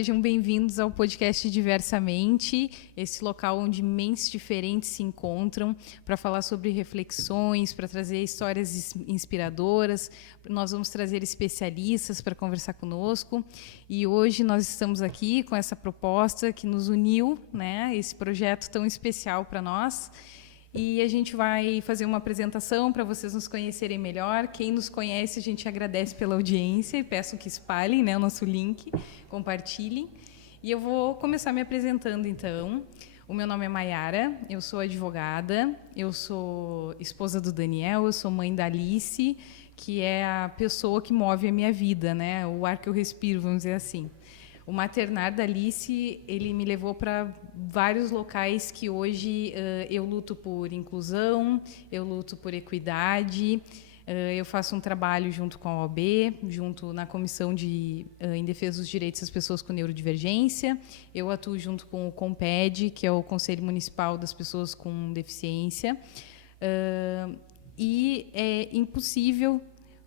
sejam bem-vindos ao podcast Diversamente, esse local onde mentes diferentes se encontram para falar sobre reflexões, para trazer histórias inspiradoras. Nós vamos trazer especialistas para conversar conosco e hoje nós estamos aqui com essa proposta que nos uniu, né, esse projeto tão especial para nós. E a gente vai fazer uma apresentação para vocês nos conhecerem melhor. Quem nos conhece, a gente agradece pela audiência e peço que espalhem, né, o nosso link, compartilhem. E eu vou começar me apresentando, então. O meu nome é Maiara, eu sou advogada, eu sou esposa do Daniel, eu sou mãe da Alice, que é a pessoa que move a minha vida, né, o ar que eu respiro, vamos dizer assim. O maternar da Alice, ele me levou para vários locais que hoje eu luto por inclusão, eu luto por equidade, eu faço um trabalho junto com a OAB, junto na Comissão em Defesa dos Direitos das Pessoas com Neurodivergência, eu atuo junto com o CONPED, que é o Conselho Municipal das Pessoas com Deficiência, e é impossível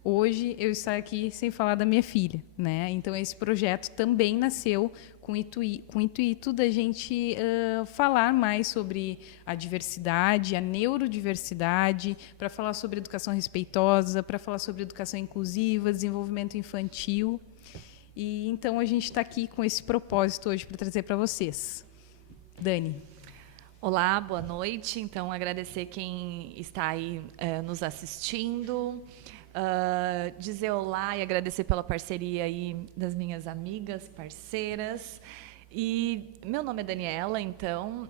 hoje eu estar aqui sem falar da minha filha, né? Então esse projeto também nasceu com o intuito da gente falar mais sobre a diversidade, a neurodiversidade, para falar sobre educação respeitosa, para falar sobre educação inclusiva, desenvolvimento infantil. E então a gente está aqui com esse propósito hoje para trazer para vocês. Dani. Olá, boa noite. Então agradecer quem está aí nos assistindo. Dizer olá e agradecer pela parceria aí das minhas amigas, parceiras. E meu nome é Daniela, então,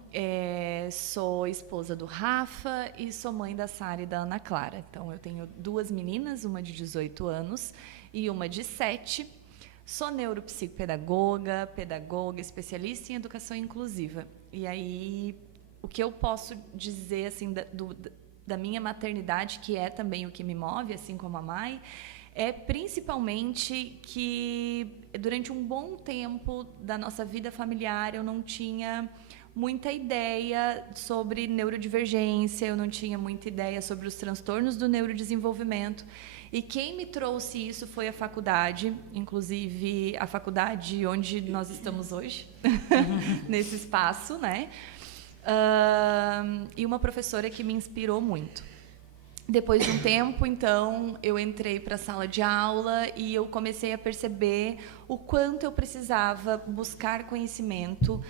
sou esposa do Rafa e sou mãe da Sara e da Ana Clara. Então, eu tenho duas meninas, uma de 18 anos e uma de 7. Sou neuropsicopedagoga, pedagoga, especialista em educação inclusiva. E aí, o que eu posso dizer, assim, da minha maternidade, que é também o que me move, assim como a Mai, é principalmente que durante um bom tempo da nossa vida familiar eu não tinha muita ideia sobre neurodivergência, eu não tinha muita ideia sobre os transtornos do neurodesenvolvimento. E quem me trouxe isso foi a faculdade, inclusive a faculdade onde nós estamos hoje, nesse espaço, né? E uma professora que me inspirou muito. Depois de um tempo, então, eu entrei para a sala de aula e eu comecei a perceber o quanto eu precisava buscar conhecimento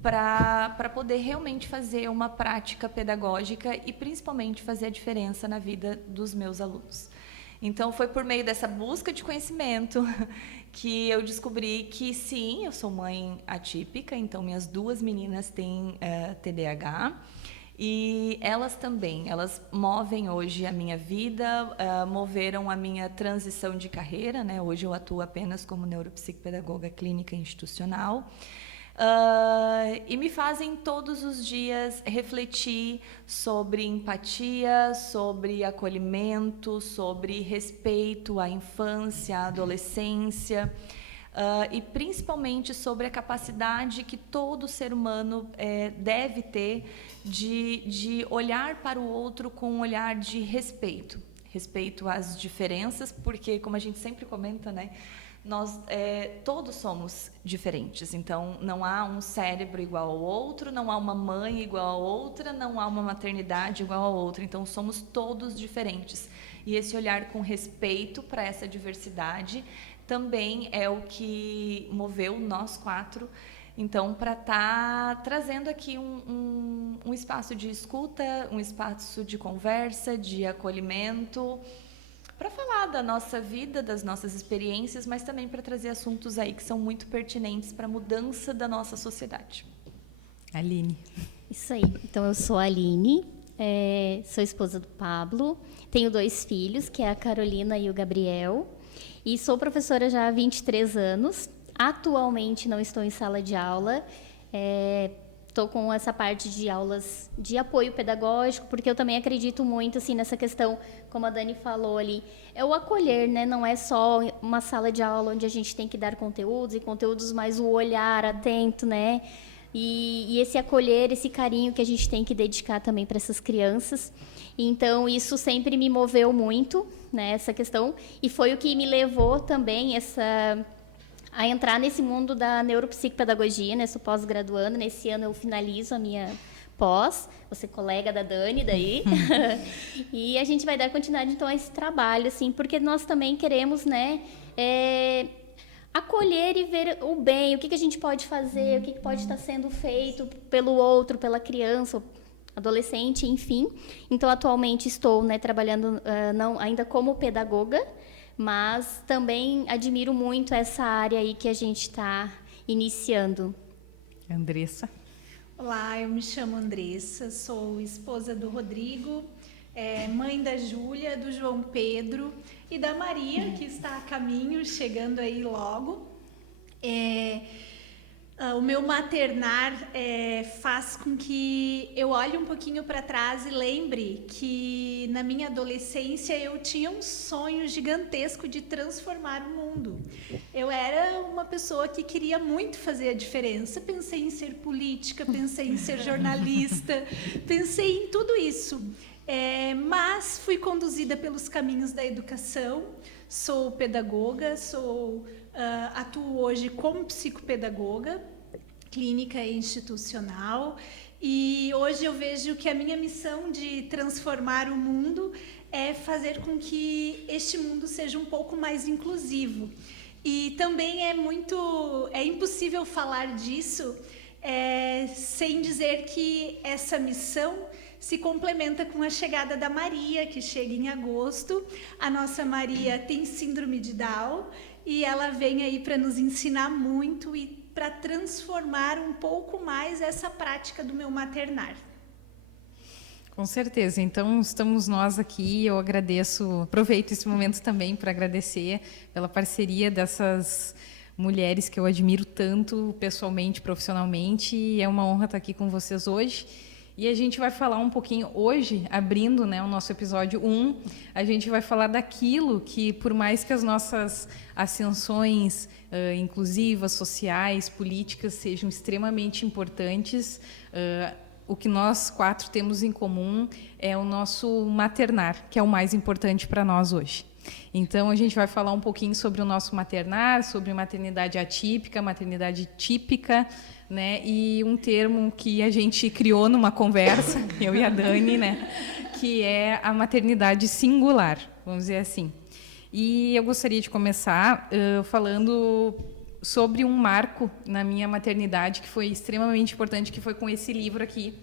para poder realmente fazer uma prática pedagógica e, principalmente, fazer a diferença na vida dos meus alunos. Então, foi por meio dessa busca de conhecimento que eu descobri que, sim, eu sou mãe atípica, então minhas duas meninas têm TDAH e elas também, elas movem hoje a minha vida, moveram a minha transição de carreira, né? Hoje eu atuo apenas como neuropsicopedagoga clínica institucional. E me fazem todos os dias refletir sobre empatia, sobre acolhimento, sobre respeito à infância, à adolescência, e principalmente sobre a capacidade que todo ser humano deve ter de olhar para o outro com um olhar de respeito. Respeito às diferenças, porque, como a gente sempre comenta, né? Nós todos somos diferentes, então não há um cérebro igual ao outro, não há uma mãe igual a outra, não há uma maternidade igual a outra, então somos todos diferentes. E esse olhar com respeito para essa diversidade também é o que moveu nós quatro, então, para estar trazendo aqui um espaço de escuta, um espaço de conversa, de acolhimento, para falar da nossa vida, das nossas experiências, mas também para trazer assuntos aí que são muito pertinentes para a mudança da nossa sociedade. Aline. Isso aí. Então, eu sou a Aline, sou esposa do Pablo, tenho 2 filhos, que é a Carolina e o Gabriel, e sou professora já há 23 anos. Atualmente não estou em sala de aula, estou com essa parte de aulas de apoio pedagógico, porque eu também acredito muito assim, nessa questão, como a Dani falou ali, é o acolher, né? Não é só uma sala de aula onde a gente tem que dar conteúdos, mas o olhar atento, né? E esse acolher, esse carinho que a gente tem que dedicar também para essas crianças. Então, isso sempre me moveu muito, né? Essa questão, e foi o que me levou também a entrar nesse mundo da neuropsicopedagogia, né? Sou pós-graduando, nesse ano eu finalizo a minha pós, você colega da Dani daí, e a gente vai dar continuidade então a esse trabalho, assim, porque nós também queremos, né, acolher e ver o bem, o que a gente pode fazer, o que pode estar sendo feito pelo outro, pela criança, adolescente, enfim. Então, atualmente estou, né, trabalhando não ainda como pedagoga, mas também admiro muito essa área aí que a gente está iniciando. Andressa. Olá, eu me chamo Andressa, sou esposa do Rodrigo, mãe da Júlia, do João Pedro e da Maria, que está a caminho, chegando aí logo. O meu maternar faz com que eu olhe um pouquinho para trás e lembre que na minha adolescência eu tinha um sonho gigantesco de transformar o mundo. Eu era uma pessoa que queria muito fazer a diferença. Pensei em ser política, pensei em ser jornalista, pensei em tudo isso. Mas fui conduzida pelos caminhos da educação. Sou pedagoga, atuo hoje como psicopedagoga, clínica e institucional, e hoje eu vejo que a minha missão de transformar o mundo é fazer com que este mundo seja um pouco mais inclusivo. E também é impossível falar disso sem dizer que essa missão se complementa com a chegada da Maria, que chega em agosto. A nossa Maria tem síndrome de Down e ela vem aí para nos ensinar muito e para transformar um pouco mais essa prática do meu maternar. Com certeza. Então, estamos nós aqui. Eu aproveito esse momento também para agradecer pela parceria dessas mulheres que eu admiro tanto pessoalmente, profissionalmente. E é uma honra estar aqui com vocês hoje. E a gente vai falar um pouquinho hoje, abrindo, né, o nosso episódio 1, a gente vai falar daquilo que, por mais que as nossas ascensões inclusivas, sociais, políticas sejam extremamente importantes, o que nós 4 temos em comum é o nosso maternar, que é o mais importante para nós hoje. Então, a gente vai falar um pouquinho sobre o nosso maternar, sobre maternidade atípica, maternidade típica, né? E um termo que a gente criou numa conversa, eu e a Dani, né? Que é a maternidade singular, vamos dizer assim. E eu gostaria de começar falando sobre um marco na minha maternidade que foi extremamente importante, que foi com esse livro aqui,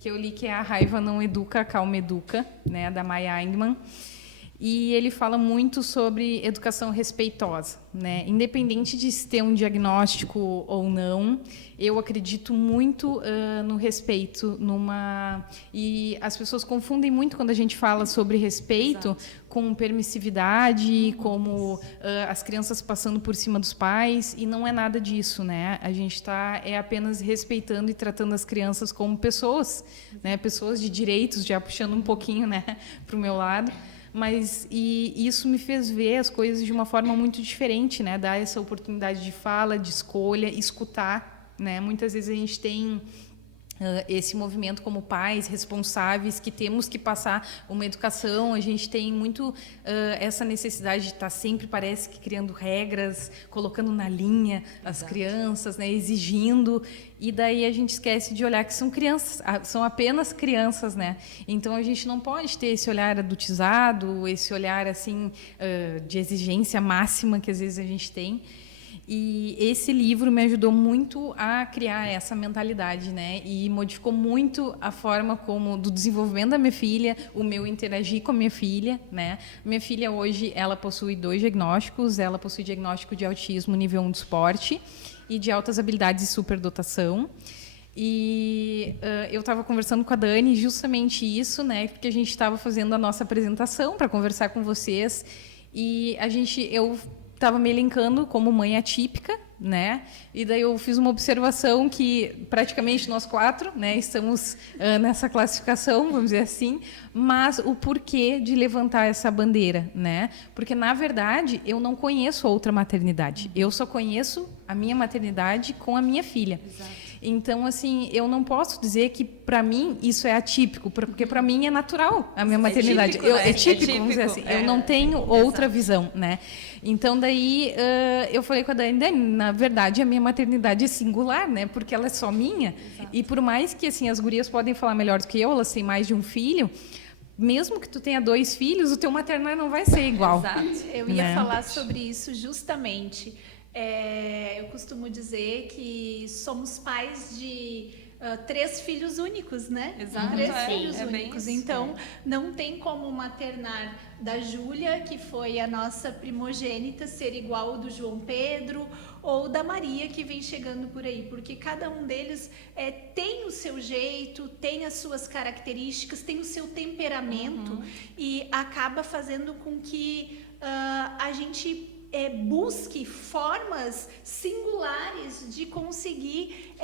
que eu li, que é A Raiva Não Educa, a Calma Educa, né? Da Maya Angelman. E ele fala muito sobre educação respeitosa, né? Independente de se ter um diagnóstico ou não, eu acredito muito no respeito, e as pessoas confundem muito quando a gente fala sobre respeito. Exato. Com permissividade, como as crianças passando por cima dos pais, e não é nada disso, né? A gente está apenas respeitando e tratando as crianças como pessoas, né? Pessoas de direitos, já puxando um pouquinho, né, para o meu lado. Mas isso me fez ver as coisas de uma forma muito diferente, né? Dar essa oportunidade de fala, de escolha, escutar, né? Muitas vezes a gente tem esse movimento como pais responsáveis que temos que passar uma educação, a gente tem muito essa necessidade de estar sempre, parece que criando regras, colocando na linha as Exato. Crianças, né? Exigindo, e daí a gente esquece de olhar que são crianças, são apenas crianças, né? Então a gente não pode ter esse olhar adultizado, esse olhar assim de exigência máxima que às vezes a gente tem. E esse livro me ajudou muito a criar essa mentalidade, né? E modificou muito a forma como do desenvolvimento da minha filha, o meu interagir com a minha filha, né? Minha filha hoje, ela possui 2 diagnósticos, ela possui diagnóstico de autismo nível 1 de esporte e de altas habilidades e superdotação. E eu estava conversando com a Dani justamente isso, né? Porque a gente estava fazendo a nossa apresentação para conversar com vocês e eu estava me elencando como mãe atípica, né? E daí eu fiz uma observação que praticamente nós 4, né, estamos nessa classificação, vamos dizer assim, mas o porquê de levantar essa bandeira, né? Porque na verdade eu não conheço outra maternidade, eu só conheço a minha maternidade com a minha filha. Exato. Então, assim, eu não posso dizer que para mim isso é atípico, porque para mim é natural a minha maternidade. típico, né? É típico, vamos dizer assim. Eu não tenho outra visão, né? Então, daí, eu falei com a Dani, na verdade, a minha maternidade é singular, né? Porque ela é só minha. Exato. E por mais que, assim, as gurias podem falar melhor do que eu, elas têm mais de um filho, mesmo que tu tenha 2 filhos, o teu maternário não vai ser igual. Exato. Eu ia falar sobre isso justamente. Eu costumo dizer que somos pais de 3 filhos únicos, né? Exato. 3 filhos únicos. Bem, então, não tem como maternar da Júlia, que foi a nossa primogênita, ser igual ao do João Pedro ou da Maria, que vem chegando por aí. Porque cada um deles tem o seu jeito, tem as suas características, tem o seu temperamento e acaba fazendo com que a gente busque formas singulares de conseguir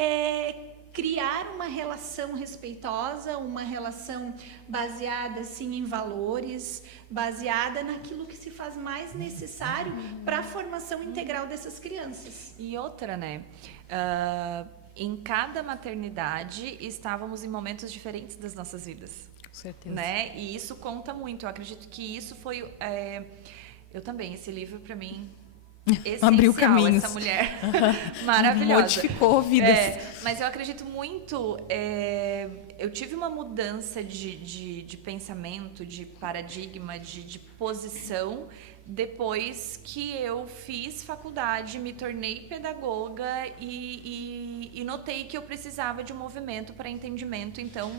criar uma relação respeitosa, uma relação baseada assim em valores, baseada naquilo que se faz mais necessário para a formação integral dessas crianças. E outra, né? Em cada maternidade estávamos em momentos diferentes das nossas vidas. Com certeza. Né? E isso conta muito. Eu acredito que isso foi... eu também, esse livro para mim... Abriu caminhos. Essa mulher maravilhosa. Modificou vidas. Mas eu acredito muito... eu tive uma mudança de pensamento, de paradigma, de posição, depois que eu fiz faculdade, me tornei pedagoga e notei que eu precisava de um movimento para entendimento, então,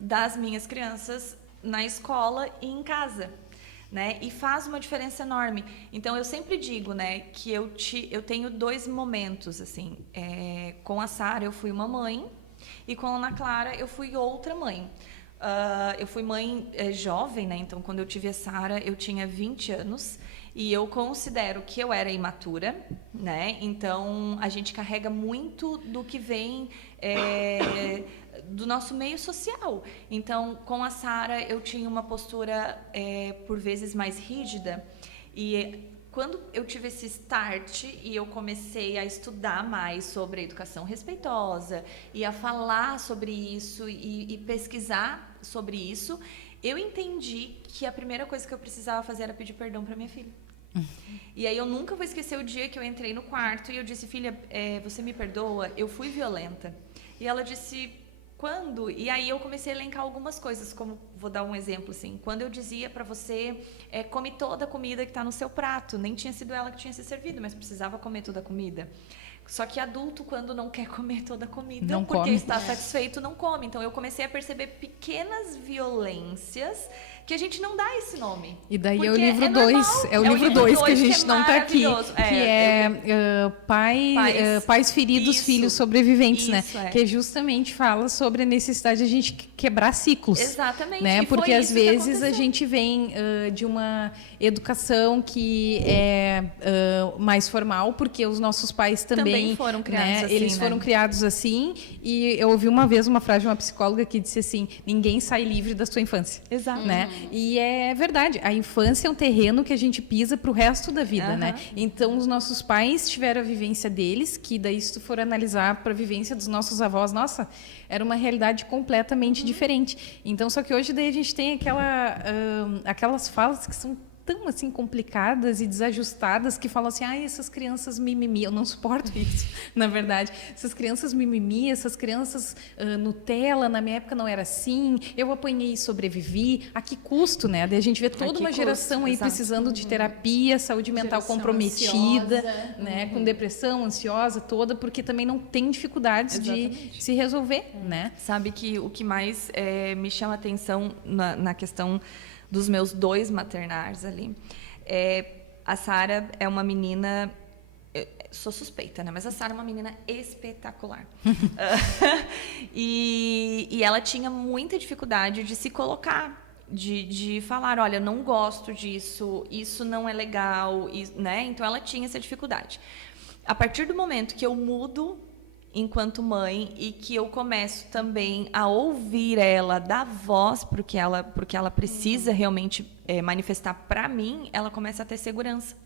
das minhas crianças na escola e em casa. Né? E faz uma diferença enorme. Então, eu sempre digo, né, que eu tenho 2 momentos. Assim, com a Sara, eu fui uma mãe, e com a Ana Clara, eu fui outra mãe. Eu fui mãe jovem, né? Então, quando eu tive a Sara, eu tinha 20 anos, e eu considero que eu era imatura, né? Então, a gente carrega muito do que vem... do nosso meio social. Então, com a Sara, eu tinha uma postura, por vezes, mais rígida. E quando eu tive esse start e eu comecei a estudar mais sobre a educação respeitosa e a falar sobre isso e pesquisar sobre isso, eu entendi que a primeira coisa que eu precisava fazer era pedir perdão para minha filha. E aí eu nunca vou esquecer o dia que eu entrei no quarto e eu disse, filha, você me perdoa? Eu fui violenta. E ela disse... Quando? E aí eu comecei a elencar algumas coisas, como, vou dar um exemplo, assim, quando eu dizia para você, come toda a comida que está no seu prato, nem tinha sido ela que tinha se servido, mas precisava comer toda a comida. Só que adulto, quando não quer comer toda a comida, não porque come. está satisfeito, não come. Então eu comecei a perceber pequenas violências que a gente não dá esse nome. E daí é o livro 2, o livro 2 que a gente não está aqui, que pais feridos, filhos sobreviventes, né? Que justamente fala sobre a necessidade de a gente quebrar ciclos. Exatamente. Né? Porque às vezes a gente vem de uma educação que é mais formal, porque os nossos pais também foram criados assim, eles foram criados assim, e eu ouvi uma vez uma frase de uma psicóloga que disse assim, ninguém sai livre da sua infância. Exato. Né? E é verdade, a infância é um terreno que a gente pisa para o resto da vida, né? Então, os nossos pais tiveram a vivência deles, que daí se tu for analisar para a vivência dos nossos avós, nossa, era uma realidade completamente diferente. Então, só que hoje daí a gente tem aquelas falas que são tão assim complicadas e desajustadas que falam assim, essas crianças mimimi, eu não suporto isso, na verdade, essas crianças mimimi, essas crianças Nutella, na minha época não era assim, eu apanhei e sobrevivi, a que custo, né? Daí a gente vê toda uma geração aí precisando de terapia, saúde mental comprometida, ansiosa, né? Com depressão, ansiosa toda, porque também não tem dificuldades de se resolver, né? Sabe que o que mais me chama atenção na questão dos meus 2 maternais ali. A Sara é uma menina... sou suspeita, né? Mas a Sara é uma menina espetacular. E ela tinha muita dificuldade de se colocar, de falar, olha, não gosto disso, isso não é legal, né? Então, ela tinha essa dificuldade. A partir do momento que eu mudo enquanto mãe e que eu começo também a ouvir ela, dar voz porque ela precisa realmente manifestar para mim, ela começa a ter segurança.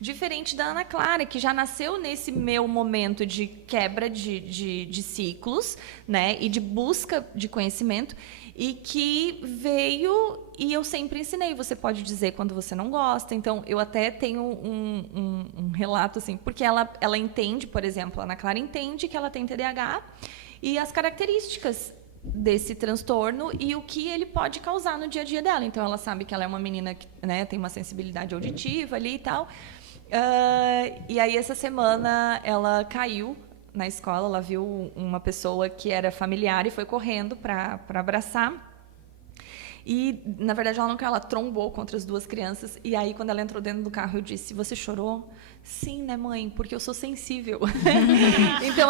Diferente da Ana Clara, que já nasceu nesse meu momento de quebra de ciclos, né? E de busca de conhecimento, e que veio, e eu sempre ensinei, você pode dizer quando você não gosta. Então, eu até tenho um relato, assim, porque ela entende, por exemplo, a Ana Clara entende que ela tem TDAH e as características desse transtorno e o que ele pode causar no dia a dia dela. Então, ela sabe que ela é uma menina que, né, tem uma sensibilidade auditiva ali e tal. E aí, essa semana, ela caiu na escola, ela viu uma pessoa que era familiar e foi correndo para abraçar. E, na verdade, ela não caiu, ela trombou contra as duas crianças. E aí, quando ela entrou dentro do carro, eu disse, você chorou? Sim, né, mãe? Porque eu sou sensível. Então,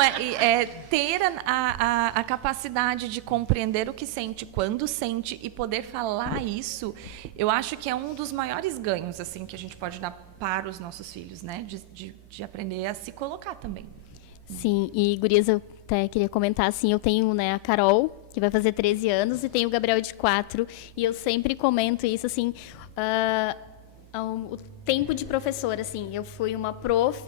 ter a capacidade de compreender o que sente, quando sente, e poder falar isso, eu acho que é um dos maiores ganhos, assim, que a gente pode dar para os nossos filhos, né? De aprender a se colocar também. Sim, e gurias, eu até queria comentar, assim, eu tenho, né, a Carol, que vai fazer 13 anos, e tenho o Gabriel de 4, e eu sempre comento isso, assim, o tempo de professora, assim, eu fui uma prof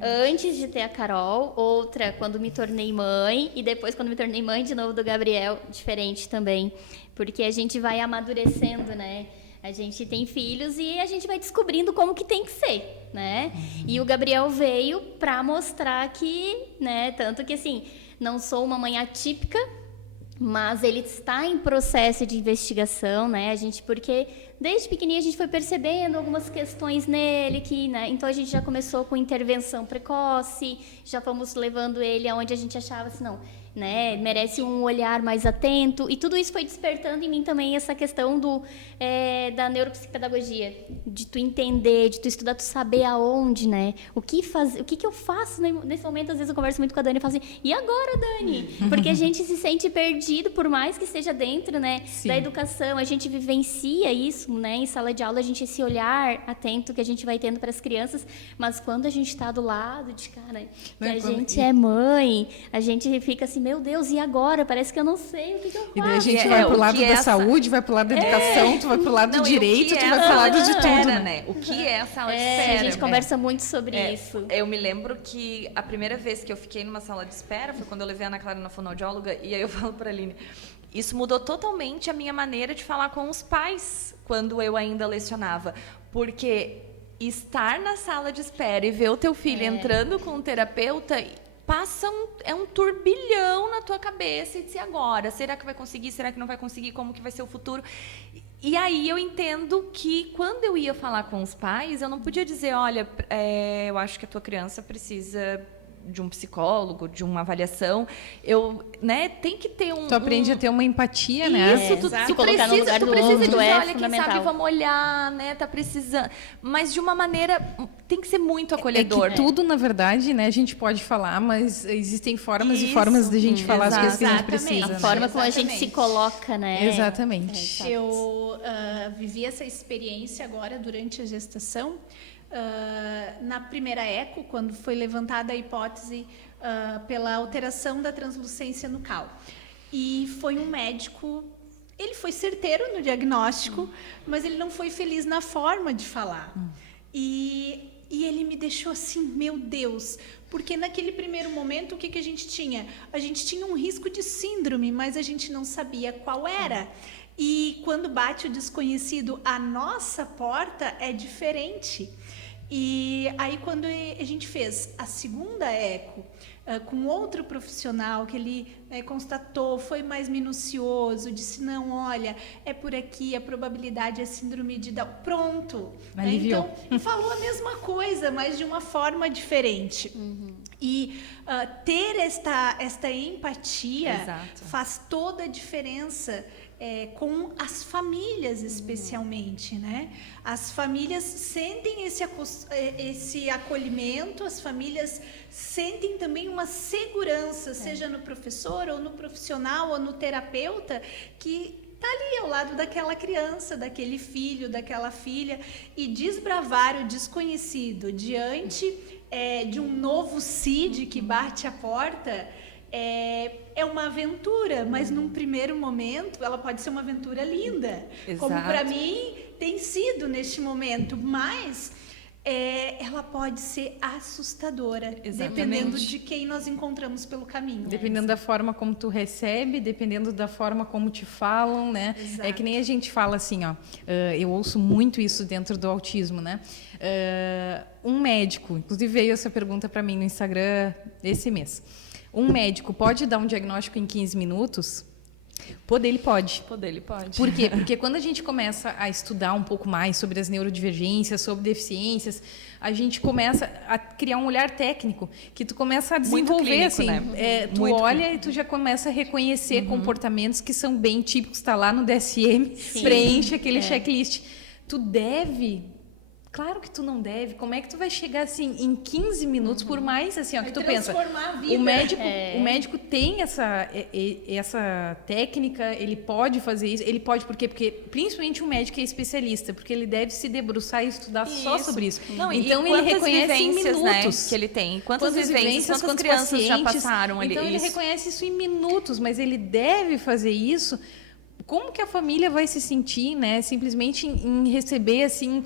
antes de ter a Carol, outra quando me tornei mãe, e depois quando me tornei mãe de novo do Gabriel, diferente também, porque a gente vai amadurecendo, né? A gente tem filhos e a gente vai descobrindo como que tem que ser, né? E o Gabriel veio para mostrar que, né, tanto que assim, não sou uma mãe atípica, mas ele está em processo de investigação, né? A gente, porque desde pequenininho a gente foi percebendo algumas questões nele, que, né? Então a gente já começou com intervenção precoce, já fomos levando ele aonde a gente achava assim, não, né? Merece um olhar mais atento, e tudo isso foi despertando em mim também essa questão da neuropsicopedagogia, de tu entender, de tu estudar, tu saber aonde, né? O que eu faço nesse momento. Às vezes eu converso muito com a Dani e falo assim, e agora, Dani? Porque a gente se sente perdido, por mais que esteja dentro, né, da educação, a gente vivencia isso, né? Em sala de aula, a gente esse olhar atento que a gente vai tendo para as crianças, mas quando a gente está do lado de cara, que a gente é mãe, a gente fica assim, meu Deus, e agora? Parece que eu não sei o que eu faço. E daí a gente vai pro lado da saúde, vai pro lado da educação, tu vai pro lado do direito, tu vai pro lado de tudo, né? O que é a sala de espera? A gente conversa muito sobre isso. Eu me lembro que a primeira vez que eu fiquei numa sala de espera foi quando eu levei a Ana Clara na fonoaudióloga, e aí eu falo para a Aline, isso mudou totalmente a minha maneira de falar com os pais quando eu ainda lecionava, porque estar na sala de espera e ver o teu filho entrando com um terapeuta passa um turbilhão na tua cabeça, e dizer, agora, será que vai conseguir, será que não vai conseguir, como que vai ser o futuro? E aí eu entendo que quando eu ia falar com os pais, eu não podia dizer, olha, eu acho que a tua criança precisa de um psicólogo, de uma avaliação, tem que ter um... Tu aprende a ter uma empatia, né? Isso, tu colocar no lugar do outro dizer, olha, quem fundamental. sabe vamos olhar, né, tá precisando, mas de uma maneira, tem que ser muito acolhedor. É que tudo, na verdade, né, a gente pode falar, mas existem formas e formas de a gente falar as coisas que a gente precisa. A forma como a gente se coloca, né? Exatamente. Eu vivi essa experiência agora durante a gestação. Na primeira eco, quando foi levantada a hipótese pela alteração da translucência nucal. E foi um médico, ele foi certeiro no diagnóstico, mas ele não foi feliz na forma de falar. E ele me deixou assim, meu Deus, porque naquele primeiro momento, o que a gente tinha? A gente tinha um risco de síndrome, mas a gente não sabia qual era. E quando bate o desconhecido à nossa porta, é diferente. E aí, quando a gente fez a segunda eco com outro profissional, que ele constatou, foi mais minucioso, disse, não, olha, é por aqui, a probabilidade é síndrome de Down. Pronto. Aliviou. Então, falou a mesma coisa, mas de uma forma diferente. E ter esta empatia faz toda a diferença com as famílias, especialmente, né? As famílias sentem esse acolhimento, as famílias sentem também uma segurança, seja no professor, ou no profissional, ou no terapeuta, que está ali ao lado daquela criança, daquele filho, daquela filha, e desbravar o desconhecido diante de um novo CID que bate a porta. É uma aventura, mas num primeiro momento ela pode ser uma aventura linda, como para mim tem sido neste momento, mas ela pode ser assustadora, Exatamente. dependendo de quem nós encontramos pelo caminho. Dependendo da forma como tu recebe, dependendo da forma como te falam, né? Exato. É que nem a gente fala assim, ó. Eu ouço muito isso dentro do autismo, né? Um médico, inclusive veio essa pergunta para mim no Instagram esse mês. Um médico pode dar um diagnóstico em 15 minutos? Ele pode. Ele pode. Por quê? Porque quando a gente começa a estudar um pouco mais sobre as neurodivergências, sobre deficiências, a gente começa a criar um olhar técnico que tu começa a desenvolver, clínico, assim. né? Tu Muito olha clínico. e tu já começa a reconhecer comportamentos que são bem típicos, está lá no DSM, preenche aquele checklist. Tu deve... Claro que tu não deve. Como é que tu vai chegar assim em 15 minutos, por mais assim, ó, que tu pensa? Transformar a vida. O médico tem essa técnica, ele pode fazer isso, ele pode porque principalmente o médico é especialista, porque ele deve se debruçar e estudar só sobre isso. Não, então e ele quantas reconhece em vivências, né, minutos que ele tem. Quantas vivências, quantas quantos crianças já pacientes. passaram ali. Então ele reconhece isso em minutos, mas ele deve fazer isso. Como que a família vai se sentir, né? Simplesmente em receber assim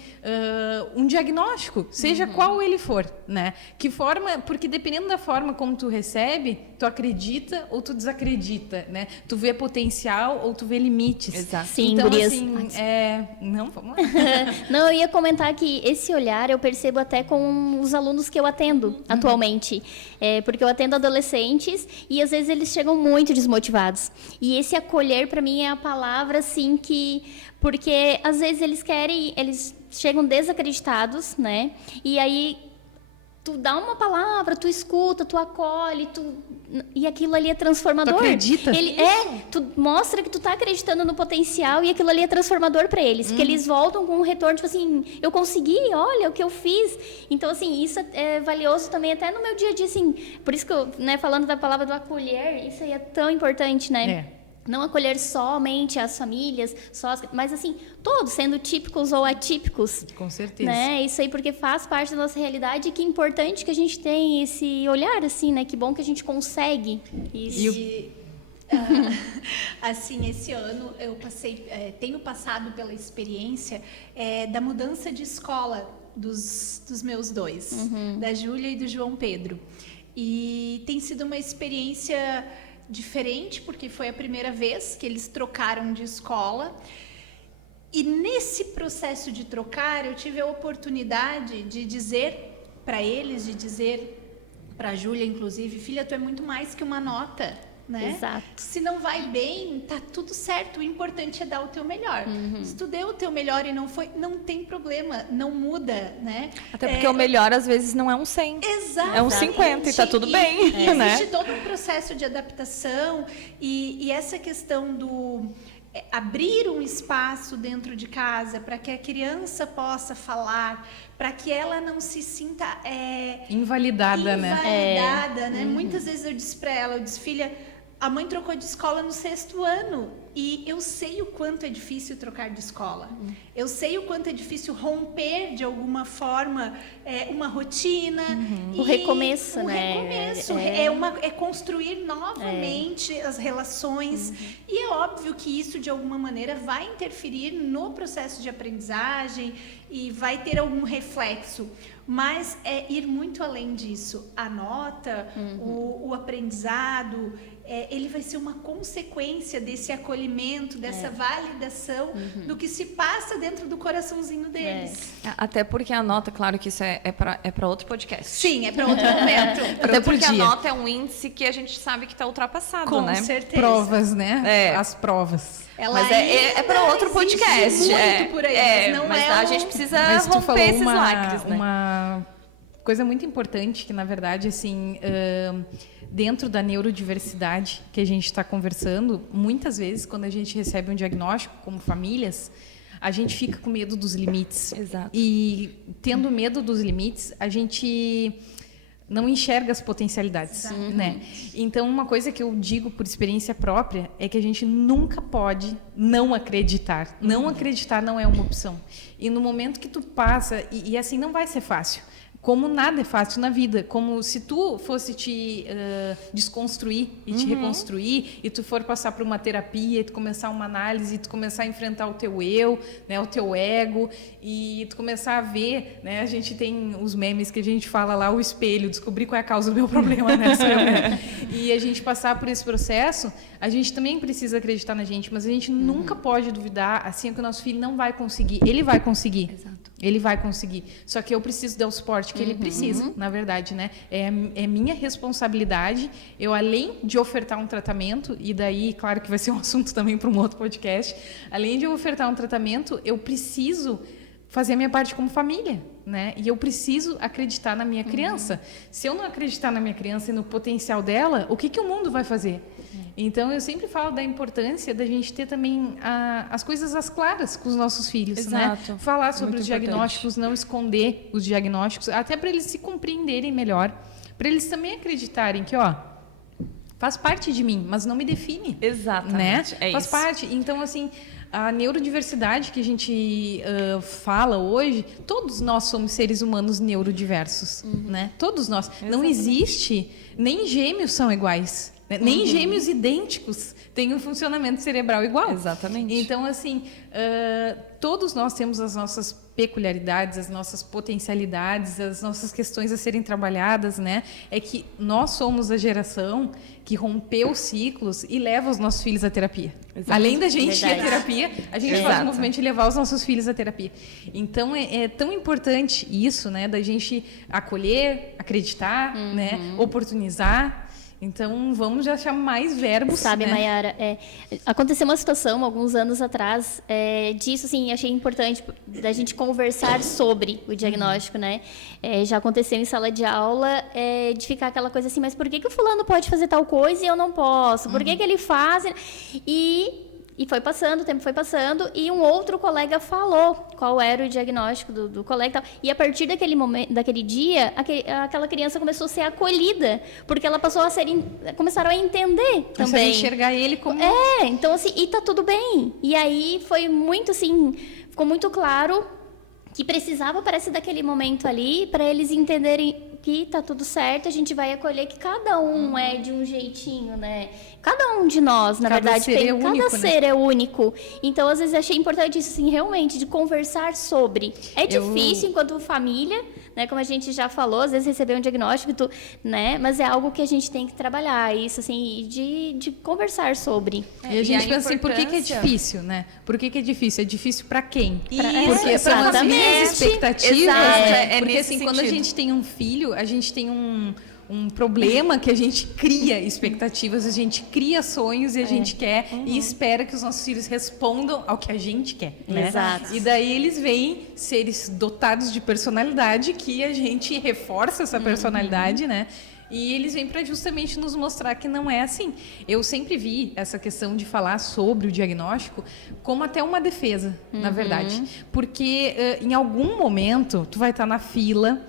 um diagnóstico, seja qual ele for, né? Que forma, porque dependendo da forma como tu recebe, tu acredita ou tu desacredita, né? Tu vê potencial ou tu vê limites. Exato. Sim, então, gurias. assim, não, vamos lá. Não, eu ia comentar que esse olhar eu percebo até com os alunos que eu atendo atualmente. Porque eu atendo adolescentes e às vezes eles chegam muito desmotivados. E esse acolher, para mim, é a palavra, assim, que... Porque às vezes eles chegam desacreditados, né? E aí... Tu dá uma palavra, tu escuta, tu acolhe, e aquilo ali é transformador. Tu acredita? Tu mostra que tu tá acreditando no potencial e aquilo ali é transformador para eles. Porque eles voltam com um retorno, tipo assim, eu consegui, olha o que eu fiz. Então, assim, isso é valioso também até no meu dia a dia, assim. Por isso que eu, né, falando da palavra do acolher, isso aí é tão importante, né? Não acolher somente as famílias, mas assim, todos, sendo típicos ou atípicos. Com certeza. Né? Isso aí porque faz parte da nossa realidade e que importante que a gente tem esse olhar, assim, né? Que bom que a gente consegue isso. Assim, esse ano eu tenho passado pela experiência da mudança de escola dos meus dois, da Júlia e do João Pedro. E tem sido uma experiência diferente, porque foi a primeira vez que eles trocaram de escola. E nesse processo de trocar, eu tive a oportunidade de dizer para eles, de dizer para a Júlia, inclusive, filha, tu é muito mais que uma nota, né? Exato. Se não vai bem, tá tudo certo. O importante é dar o teu melhor. Se tu deu o teu melhor e não foi, não tem problema, não muda, né? Até porque o melhor, às vezes, não é um 100. Exato. É um 50 e tá tudo bem, né? Existe todo um processo de adaptação e essa questão do abrir um espaço dentro de casa para que a criança possa falar, para que ela não se sinta Invalidada, né? né? Muitas vezes eu disse para ela, filha, a mãe trocou de escola no 6º ano e eu sei o quanto é difícil trocar de escola. Eu sei o quanto é difícil romper de alguma forma uma rotina. O recomeço, o né? recomeço. É construir novamente as relações. E é óbvio que isso, de alguma maneira, vai interferir no processo de aprendizagem e vai ter algum reflexo. Mas é ir muito além disso. A nota, o aprendizado, ele vai ser uma consequência desse acolhimento, dessa validação do que se passa dentro do coraçãozinho deles. Até porque a nota, claro que isso é para outro podcast. Sim, é para outro momento. Até porque a nota é um índice que a gente sabe que está ultrapassado, Com né? certeza. Provas, né? É. As provas. Ela Mas é para outro existe podcast. muito por aí, mas não a gente precisa Mas tu romper falou esses lacres, né? uma coisa muito importante que, na verdade, assim, dentro da neurodiversidade que a gente está conversando, muitas vezes, quando a gente recebe um diagnóstico, como famílias, a gente fica com medo dos limites. Exato. E, tendo medo dos limites, a gente não enxerga as potencialidades, né? Então, uma coisa que eu digo por experiência própria é que a gente nunca pode não acreditar. Não acreditar não é uma opção. E no momento que tu passa, e assim não vai ser fácil. como nada é fácil na vida, como se tu fosse te desconstruir e te reconstruir, e tu for passar por uma terapia, e tu começar uma análise, e tu começar a enfrentar o teu eu, né, o teu ego, e tu começar a ver, né, a gente tem os memes que a gente fala lá, o espelho, descobrir qual é a causa do meu problema, né, e a gente passar por esse processo, a gente também precisa acreditar na gente, mas a gente nunca pode duvidar, assim, que o nosso filho não vai conseguir, ele vai conseguir. Exato. Ele vai conseguir. Só que eu preciso dar o suporte que ele precisa, na verdade, né? É minha responsabilidade. Eu, além de ofertar um tratamento, e daí, claro que vai ser um assunto também para um outro podcast, além de eu ofertar um tratamento, eu preciso fazer a minha parte como família, né? E eu preciso acreditar na minha criança. Se eu não acreditar na minha criança e no potencial dela, o que o mundo vai fazer? Então, eu sempre falo da importância da gente ter também as coisas às claras com os nossos filhos, Exato. né? Falar sobre Muito os diagnósticos, não esconder os diagnósticos, até para eles se compreenderem melhor, para eles também acreditarem que, ó, faz parte de mim, mas não me define. Exatamente. Né? Faz parte. Então, assim, a neurodiversidade que a gente fala hoje, todos nós somos seres humanos neurodiversos, né? Todos nós. Exatamente. Não existe, nem gêmeos são iguais. Nem gêmeos idênticos têm um funcionamento cerebral igual. Exatamente. Então, assim, todos nós temos as nossas peculiaridades, as nossas potencialidades, as nossas questões a serem trabalhadas, né? É que nós somos a geração que rompeu ciclos e leva os nossos filhos à terapia. Exato. Além da gente ir à terapia, a gente faz o movimento de levar os nossos filhos à terapia. Então, é tão importante isso, né? Da gente acolher, acreditar, né? Oportunizar. Então, vamos já achar mais verbos. Sabe, né? Mayara, aconteceu uma situação, alguns anos atrás, disso, assim, achei importante da gente conversar sobre o diagnóstico, né? Já aconteceu em sala de aula, de ficar aquela coisa assim, mas por que o fulano pode fazer tal coisa e eu não posso? Por que ele faz? E foi passando, o tempo foi passando, e um outro colega falou qual era o diagnóstico do colega e tal. E a partir daquele momento, daquele dia, aquela criança começou a ser acolhida, porque ela passou a começaram a entender também. A enxergar ele como... Então assim, e tá tudo bem. E aí foi muito assim, ficou muito claro que precisava, parece, daquele momento ali, para eles entenderem que tá tudo certo, a gente vai acolher que cada um é de um jeitinho, né? Cada um de nós, na verdade, cada ser é único. Então, às vezes, achei importante isso, assim, realmente, de conversar sobre. É difícil enquanto família, né? Como a gente já falou, às vezes receber um diagnóstico, né? Mas é algo que a gente tem que trabalhar, isso, assim, de conversar sobre. E a gente pensa assim, por que é difícil, né? Por que é difícil? É difícil para quem? Porque são as minhas expectativas. Exato, porque, assim, quando a gente tem um filho, a gente tem um problema que a gente cria expectativas, a gente cria sonhos e a gente quer e espera que os nossos filhos respondam ao que a gente quer, né? Exato. E daí eles vêm seres dotados de personalidade que a gente reforça essa personalidade, né? E eles vêm para justamente nos mostrar que não é assim. Eu sempre vi essa questão de falar sobre o diagnóstico como até uma defesa, na verdade. Porque em algum momento tu vai estar na fila,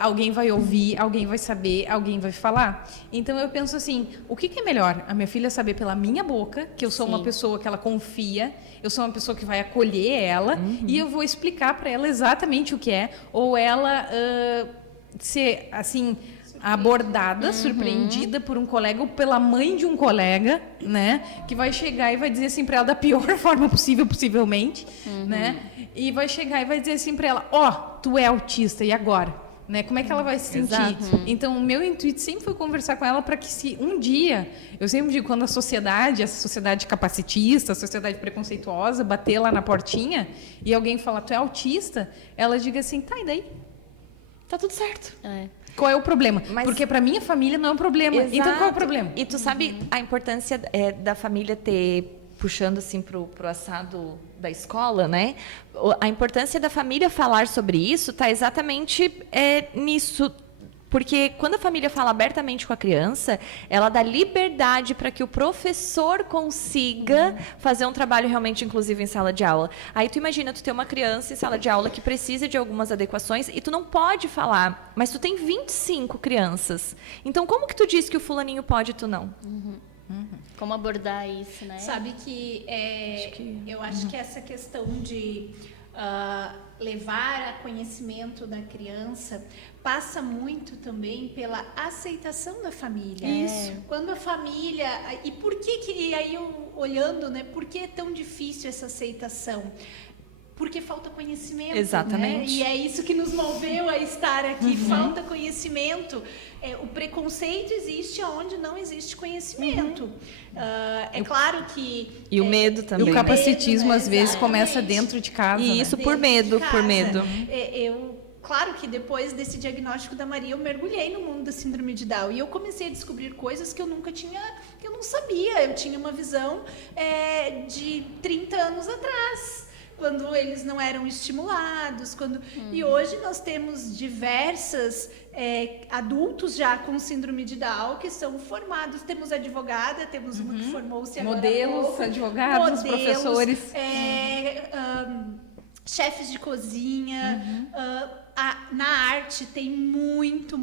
alguém vai ouvir, alguém vai saber, alguém vai falar. Então eu penso assim, o que é melhor? A minha filha saber pela minha boca que eu sou uma pessoa que ela confia, eu sou uma pessoa que vai acolher ela e eu vou explicar para ela exatamente o que é, ou ela ser assim abordada, surpreendida por um colega ou pela mãe de um colega, né, que vai chegar e vai dizer assim para ela da pior forma possível, possivelmente, né, e vai chegar e vai dizer assim para ela, tu é autista, e agora? Né? Como é que ela vai se sentir? Exato. Então, o meu intuito sempre foi conversar com ela para que se um dia, eu sempre digo, quando a sociedade, essa sociedade capacitista, a sociedade preconceituosa, bater lá na portinha e alguém falar, tu é autista, ela diga assim, tá, e daí? Tá tudo certo. Qual é o problema? Porque para minha família não é um problema. Exato. Então, qual é o problema? E tu sabe a importância da família ter, puxando assim pro assado da escola, né? A importância da família falar sobre isso está exatamente nisso. Porque quando a família fala abertamente com a criança, ela dá liberdade para que o professor consiga fazer um trabalho realmente inclusivo em sala de aula. Aí tu imagina, tu ter uma criança em sala de aula que precisa de algumas adequações e tu não pode falar, mas tu tem 25 crianças. Então como que tu diz que o fulaninho pode e tu não? Como abordar isso, né? Sabe que eu acho que essa questão de levar a conhecimento da criança passa muito também pela aceitação da família. Isso. Quando a família... E por que e aí eu olhando, né? Por que é tão difícil essa aceitação? Porque falta conhecimento. Exatamente. Né? E é isso que nos moveu a estar aqui. Falta conhecimento. O preconceito existe onde não existe conhecimento. É claro que... E o medo também. E o capacitismo, né? às vezes, começa Exatamente. dentro de casa. E isso né? por medo, de por casa. medo. Claro que depois desse diagnóstico da Maria, eu mergulhei no mundo da síndrome de Down e eu comecei a descobrir coisas que eu que eu não sabia. Eu tinha uma visão de 30 anos atrás, quando eles não eram estimulados. E hoje nós temos diversas adultos já com síndrome de Down que são formados. Temos advogada, temos uma que formou-se agora há Modelos, pouco. advogados, professores. Chefes de cozinha. Na arte tem muito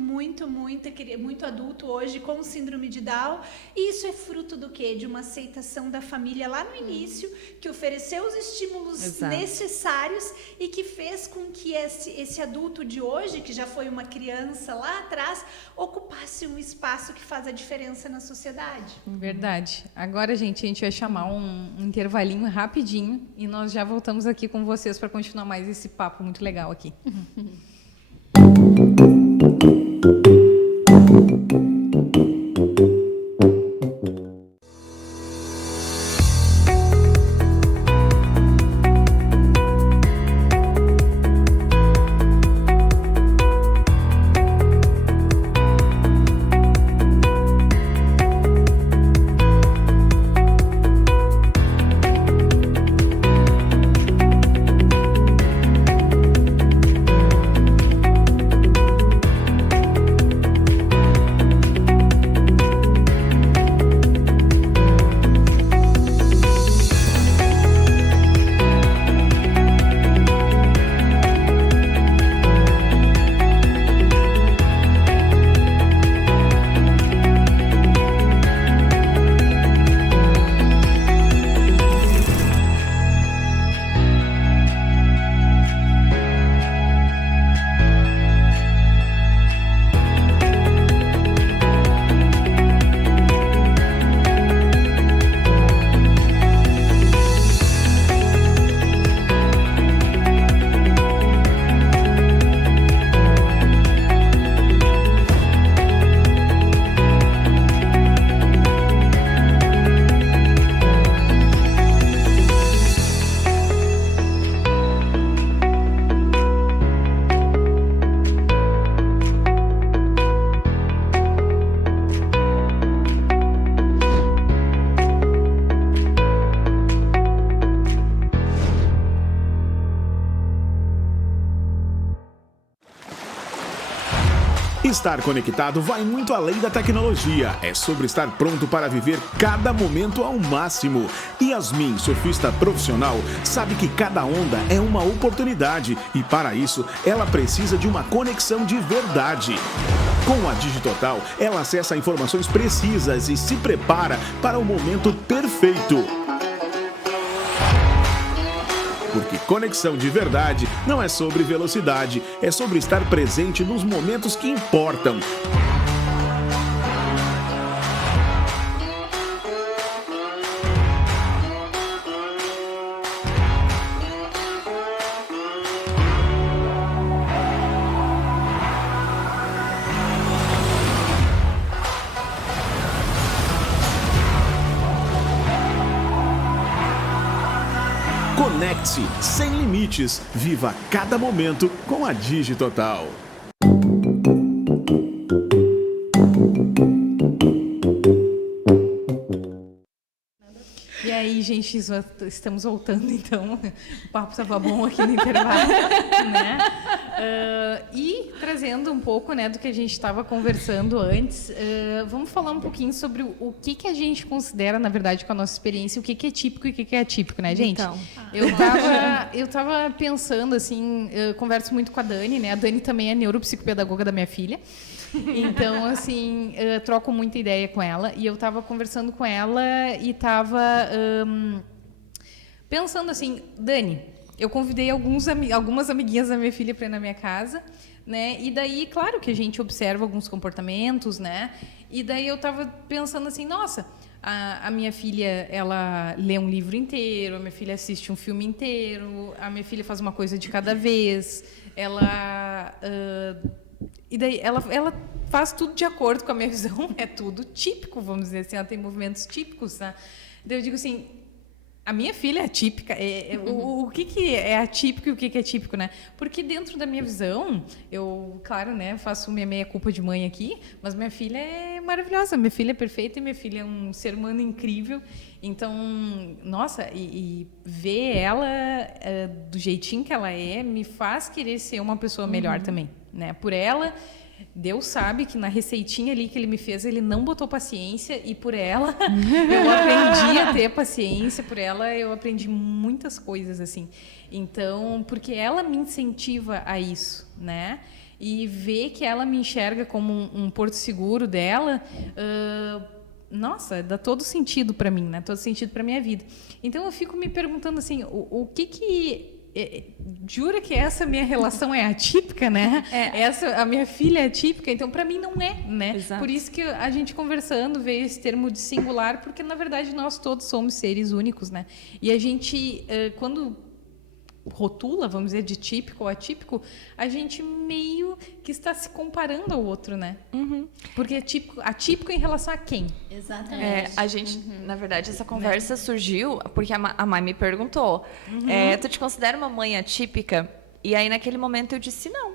adulto hoje com síndrome de Down. E isso é fruto do quê? De uma aceitação da família lá no início, que ofereceu os estímulos necessários e que fez com que esse adulto de hoje, que já foi uma criança lá atrás, ocupasse um espaço que faz a diferença na sociedade. Verdade. Agora, gente, a gente vai chamar um intervalinho rapidinho e nós já voltamos aqui com vocês para continuar mais esse papo muito legal aqui. Estar conectado vai muito além da tecnologia. É sobre estar pronto para viver cada momento ao máximo. Yasmin, surfista profissional, sabe que cada onda é uma oportunidade e, para isso, ela precisa de uma conexão de verdade. Com a Digitotal, ela acessa informações precisas e se prepara para o momento perfeito. Porque conexão de verdade não é sobre velocidade, é sobre estar presente nos momentos que importam. Conecte-se sem limites. Viva cada momento com a Digitotal. E aí, gente, estamos voltando, então. O papo estava bom aqui no intervalo, né? E trazendo um pouco, né, do que a gente estava conversando antes, vamos falar um pouquinho sobre o que a gente considera, na verdade, com a nossa experiência, o que é típico e o que é atípico, né, gente? Então. Eu tava pensando, assim, eu converso muito com a Dani, né? A Dani também é neuropsicopedagoga da minha filha. Então, assim, troco muita ideia com ela. E eu estava conversando com ela e estava pensando assim, Dani, eu convidei algumas amiguinhas da minha filha para ir na minha casa, né? E daí, claro que a gente observa alguns comportamentos, né? E daí eu estava pensando assim, nossa, a minha filha, ela lê um livro inteiro, a minha filha assiste um filme inteiro, a minha filha faz uma coisa de cada vez, e daí ela faz tudo de acordo com a minha visão, é tudo típico, vamos dizer assim, ela tem movimentos típicos, né? Daí eu digo assim, a minha filha é atípica. O que é atípico e o que é típico, né? Porque dentro da minha visão, eu, claro, né, faço minha meia-culpa de mãe aqui, mas minha filha é maravilhosa, minha filha é perfeita e minha filha é um ser humano incrível. Então, nossa, e ver ela do jeitinho que ela é, me faz querer ser uma pessoa melhor também, né? Por ela... Deus sabe que na receitinha ali que ele me fez, ele não botou paciência e por ela eu aprendi a ter paciência, por ela eu aprendi muitas coisas, assim. Então, porque ela me incentiva a isso, né? E ver que ela me enxerga como um porto seguro dela, nossa, dá todo sentido para mim, né? Todo sentido para minha vida. Então, eu fico me perguntando assim, o que jura que essa minha relação é atípica, né? A minha filha é atípica, então para mim não é, né? Exato. Por isso que a gente conversando veio esse termo de singular, porque na verdade nós todos somos seres únicos, né? E a gente, quando rotula, vamos dizer, de típico ou atípico, a gente meio que está se comparando ao outro, né? Porque atípico em relação a quem? Exatamente. A gente, na verdade, essa conversa surgiu porque a mãe me perguntou, tu te considera uma mãe atípica? E aí, naquele momento, eu disse não.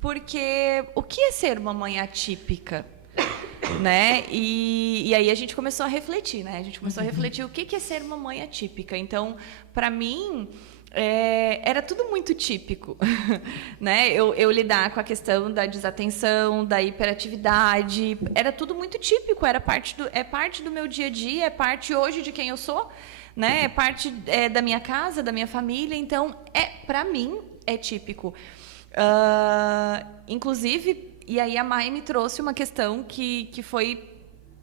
Porque o que é ser uma mãe atípica? Né? E aí a gente começou a refletir, né? A gente começou a refletir o que é ser uma mãe atípica. Então, para mim, era tudo muito típico, né? Eu lidar com a questão da desatenção, da hiperatividade, era tudo muito típico, é parte do meu dia a dia, é parte hoje de quem eu sou, né? É parte da minha casa, da minha família. Então, para mim, é típico. Inclusive, e aí a Mai me trouxe uma questão que foi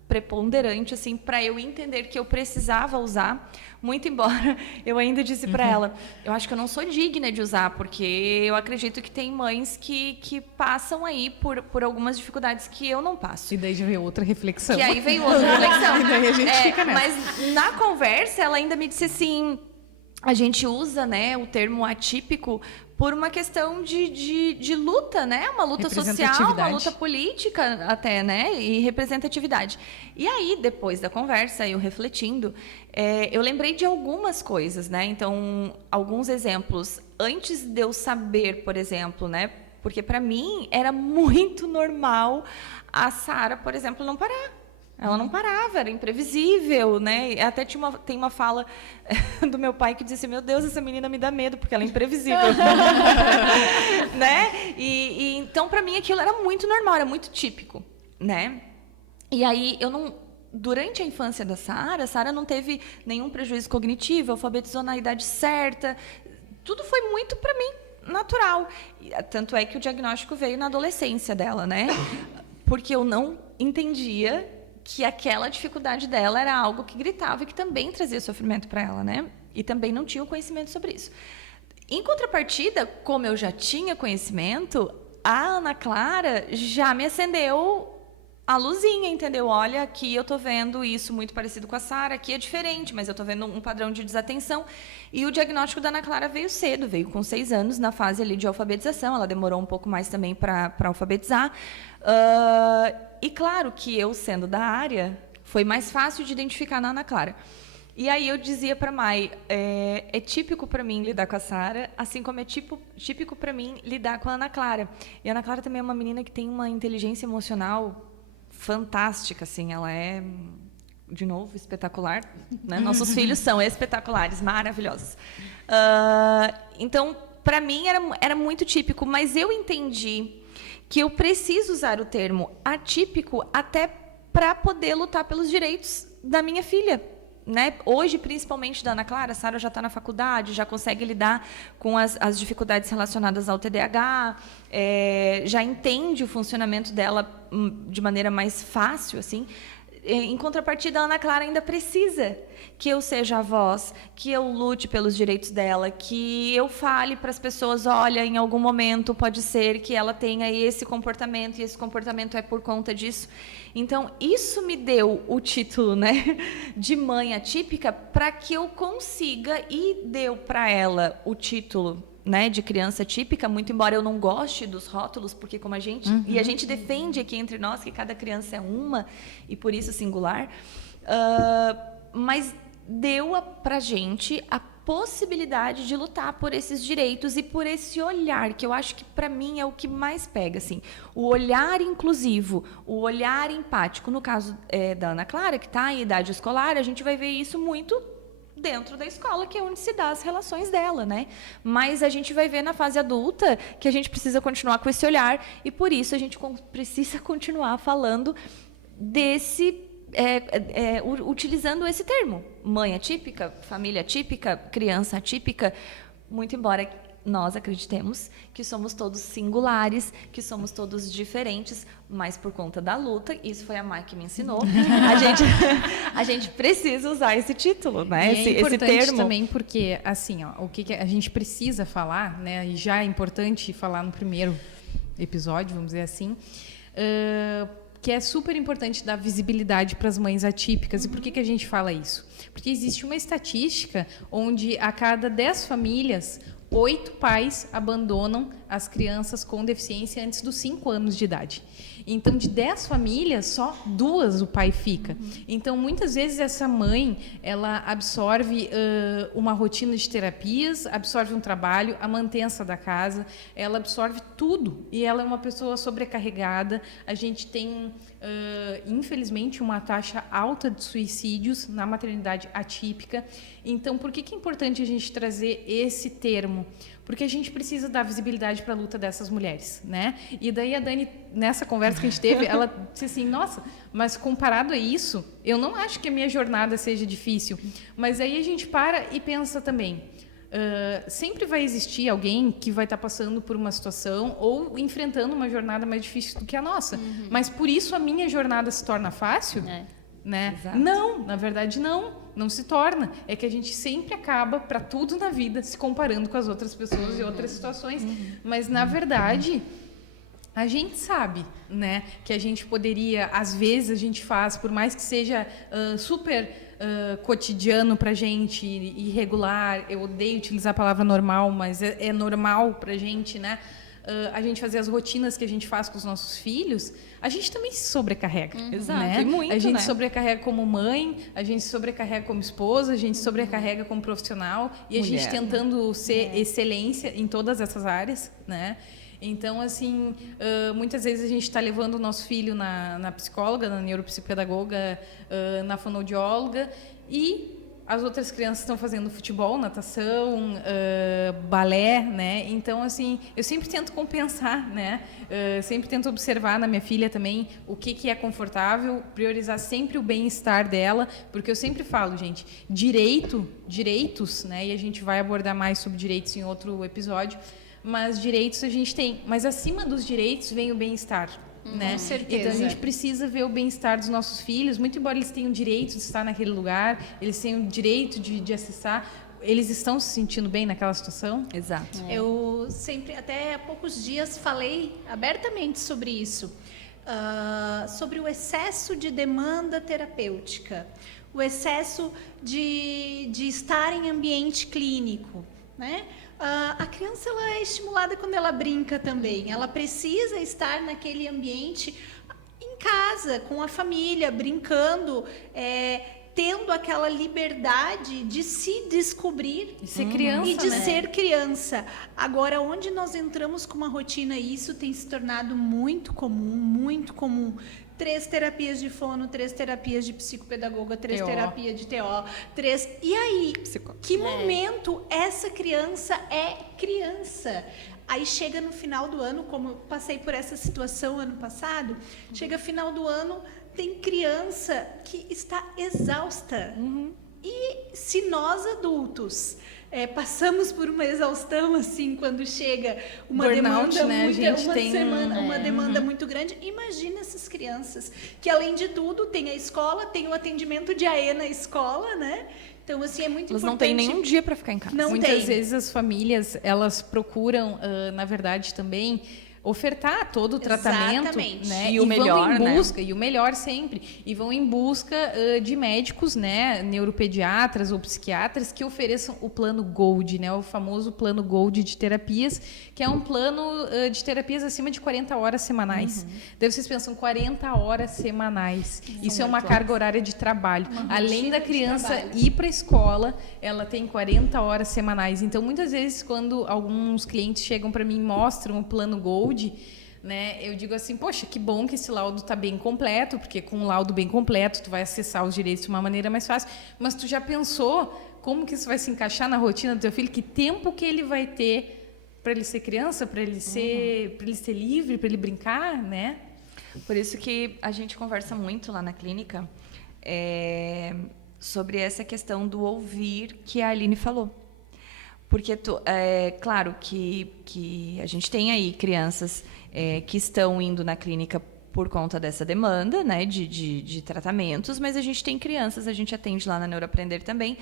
preponderante, assim, para eu entender que eu precisava usar, muito embora eu ainda disse para ela, eu acho que eu não sou digna de usar, porque eu acredito que tem mães que passam aí por algumas dificuldades que eu não passo. E daí já veio outra reflexão. Que aí veio outra reflexão. E daí a gente fica nessa. Mas na conversa, ela ainda me disse assim, a gente usa, né, o termo atípico por uma questão de luta, né? Uma luta social, uma luta política até, né? E representatividade. E aí, depois da conversa, eu refletindo, eu lembrei de algumas coisas, né? Então, alguns exemplos. Antes de eu saber, por exemplo, né? Porque, para mim, era muito normal a Sara, por exemplo, não parar. Ela não parava, era imprevisível, né? Até tem uma fala do meu pai que disse, meu Deus, essa menina me dá medo, porque ela é imprevisível. Né? E então, para mim, aquilo era muito normal, era muito típico, né? E aí, durante a infância da Sara, a Sara não teve nenhum prejuízo cognitivo, alfabetizou na idade certa, tudo foi muito, para mim, natural. Tanto é que o diagnóstico veio na adolescência dela, né? Porque eu não entendia que aquela dificuldade dela era algo que gritava e que também trazia sofrimento para ela, né? E também não tinha o conhecimento sobre isso. Em contrapartida, como eu já tinha conhecimento, a Ana Clara já me acendeu a luzinha, entendeu? Olha, aqui eu tô vendo isso muito parecido com a Sara, aqui é diferente, mas eu tô vendo um padrão de desatenção. E o diagnóstico da Ana Clara veio cedo, veio com 6 anos, na fase ali de alfabetização. Ela demorou um pouco mais também para alfabetizar. E claro que eu, sendo da área, foi mais fácil de identificar na Ana Clara. E aí eu dizia para a Mai, é típico para mim lidar com a Sara, assim como é típico para mim lidar com a Ana Clara. E a Ana Clara também é uma menina que tem uma inteligência emocional fantástica, assim, ela é, de novo, espetacular, né? Nossos filhos são espetaculares, maravilhosos. Então, para mim era muito típico, mas eu entendi que eu preciso usar o termo atípico até para poder lutar pelos direitos da minha filha, né? Hoje, principalmente da Ana Clara, a Sara já está na faculdade, já consegue lidar com as dificuldades relacionadas ao TDAH, já entende o funcionamento dela de maneira mais fácil, assim. em contrapartida, a Ana Clara ainda precisa que eu seja a voz, que eu lute pelos direitos dela, que eu fale para as pessoas, olha, em algum momento pode ser que ela tenha esse comportamento, e esse comportamento é por conta disso. Então, isso me deu o título, né, de mãe atípica, para que eu consiga, e deu para ela o título, né, de criança típica, muito embora eu não goste dos rótulos, porque como a gente e a gente defende aqui entre nós que cada criança é uma e por isso singular, mas deu para gente a possibilidade de lutar por esses direitos e por esse olhar, que eu acho que para mim é o que mais pega, assim, o olhar inclusivo, o olhar empático. No caso da Ana Clara, que está em idade escolar, a gente vai ver isso muito dentro da escola, que é onde se dá as relações dela, né? Mas a gente vai ver na fase adulta que a gente precisa continuar com esse olhar, e por isso a gente precisa continuar falando desse, utilizando esse termo, mãe atípica, família atípica, criança atípica, muito embora nós acreditemos que somos todos singulares, que somos todos diferentes, mas por conta da luta, isso foi a Mai que me ensinou, a gente precisa usar esse título, né? E é importante esse termo também porque, assim, ó, o que a gente precisa falar, né? E já é importante falar no primeiro episódio, vamos dizer assim, que é super importante dar visibilidade para as mães atípicas. E por que a gente fala isso? Porque existe uma estatística onde a cada 10 famílias, 8 pais abandonam as crianças com deficiência antes dos 5 anos de idade. Então, de 10 famílias, só 2 o pai fica. Então, muitas vezes, essa mãe, ela absorve uma rotina de terapias, absorve um trabalho, a mantença da casa, ela absorve tudo. E ela é uma pessoa sobrecarregada. A gente tem, infelizmente, uma taxa alta de suicídios na maternidade atípica. Então, por que é importante a gente trazer esse termo? Porque a gente precisa dar visibilidade para a luta dessas mulheres, né? E daí a Dani, nessa conversa que a gente teve, ela disse assim, nossa, mas comparado a isso, eu não acho que a minha jornada seja difícil. Mas aí a gente para e pensa também, sempre vai existir alguém que vai estar passando por uma situação ou enfrentando uma jornada mais difícil do que a nossa. Mas por isso a minha jornada se torna fácil? Né? Exato. Não, na verdade não se torna. É que a gente sempre acaba, para tudo na vida, se comparando com as outras pessoas e outras situações. Mas, na verdade, a gente sabe, né, que a gente poderia, às vezes a gente faz, por mais que seja super cotidiano para a gente, irregular, eu odeio utilizar a palavra normal, mas é normal para a gente, né? A gente fazer as rotinas que a gente faz com os nossos filhos, a gente também se sobrecarrega. Exato, né? e muito, a gente né? sobrecarrega como mãe, a gente sobrecarrega como esposa, a gente sobrecarrega como profissional, e a gente tentando ser excelência em todas essas áreas, né? Então, assim, muitas vezes a gente está levando o nosso filho na psicóloga, na neuropsicopedagoga, na fonoaudióloga, e as outras crianças estão fazendo futebol, natação, balé, né? Então, assim, eu sempre tento compensar, né? Sempre tento observar na minha filha também o que é confortável, priorizar sempre o bem-estar dela, porque eu sempre falo, gente, direitos, né? E a gente vai abordar mais sobre direitos em outro episódio, mas direitos a gente tem. Mas acima dos direitos vem o bem-estar. Né? Com certeza. Então a gente precisa ver o bem-estar dos nossos filhos, muito embora eles tenham o direito de estar naquele lugar, eles tenham o direito de acessar, eles estão se sentindo bem naquela situação? Exato. Eu sempre, até há poucos dias, falei abertamente sobre isso, sobre o excesso de demanda terapêutica, o excesso de estar em ambiente clínico, né? A criança ela é estimulada quando ela brinca também. Ela precisa estar naquele ambiente em casa, com a família, brincando, tendo aquela liberdade de se descobrir E ser criança, e de né? ser criança. Agora, onde nós entramos com uma rotina, isso tem se tornado muito comum, muito comum. 3 terapias de fono, 3 terapias de psicopedagoga, 3 TO. terapias de TO, 3... E aí, que momento essa criança é criança? Aí chega no final do ano, como eu passei por essa situação ano passado, chega final do ano, tem criança que está exausta. E se nós adultos passamos por uma exaustão, assim, quando chega uma Burnout, demanda né? muito, A gente tem uma demanda muito grande. Imagina essas crianças, que além de tudo, tem a escola, tem o atendimento de AE na escola, né? Então, assim, é muito Elas importante. não têm nenhum dia para ficar em casa. Muitas vezes as famílias, elas procuram, na verdade, também ofertar todo o tratamento, Exatamente. né? E o melhor, vão em busca, e o melhor sempre, e vão em busca de médicos, né, neuropediatras ou psiquiatras que ofereçam o plano Gold, né, o famoso plano Gold de terapias, que é um plano de terapias acima de 40 horas semanais. Daí vocês pensam, 40 horas semanais. Isso é uma carga horária de trabalho. Além da criança ir para a escola, ela tem 40 horas semanais. Então, muitas vezes, quando alguns clientes chegam para mim e mostram o plano Gold, né, eu digo assim, poxa, que bom que esse laudo está bem completo, porque com um laudo bem completo tu vai acessar os direitos de uma maneira mais fácil, mas tu já pensou como que isso vai se encaixar na rotina do teu filho? Que tempo que ele vai ter para ele ser criança, para ele ser livre, para ele brincar, né? Por isso que a gente conversa muito lá na clínica sobre essa questão do ouvir que a Aline falou. Porque, claro que a gente tem aí crianças que estão indo na clínica por conta dessa demanda, né, de tratamentos, mas a gente tem crianças, a gente atende lá na Neuroaprender também,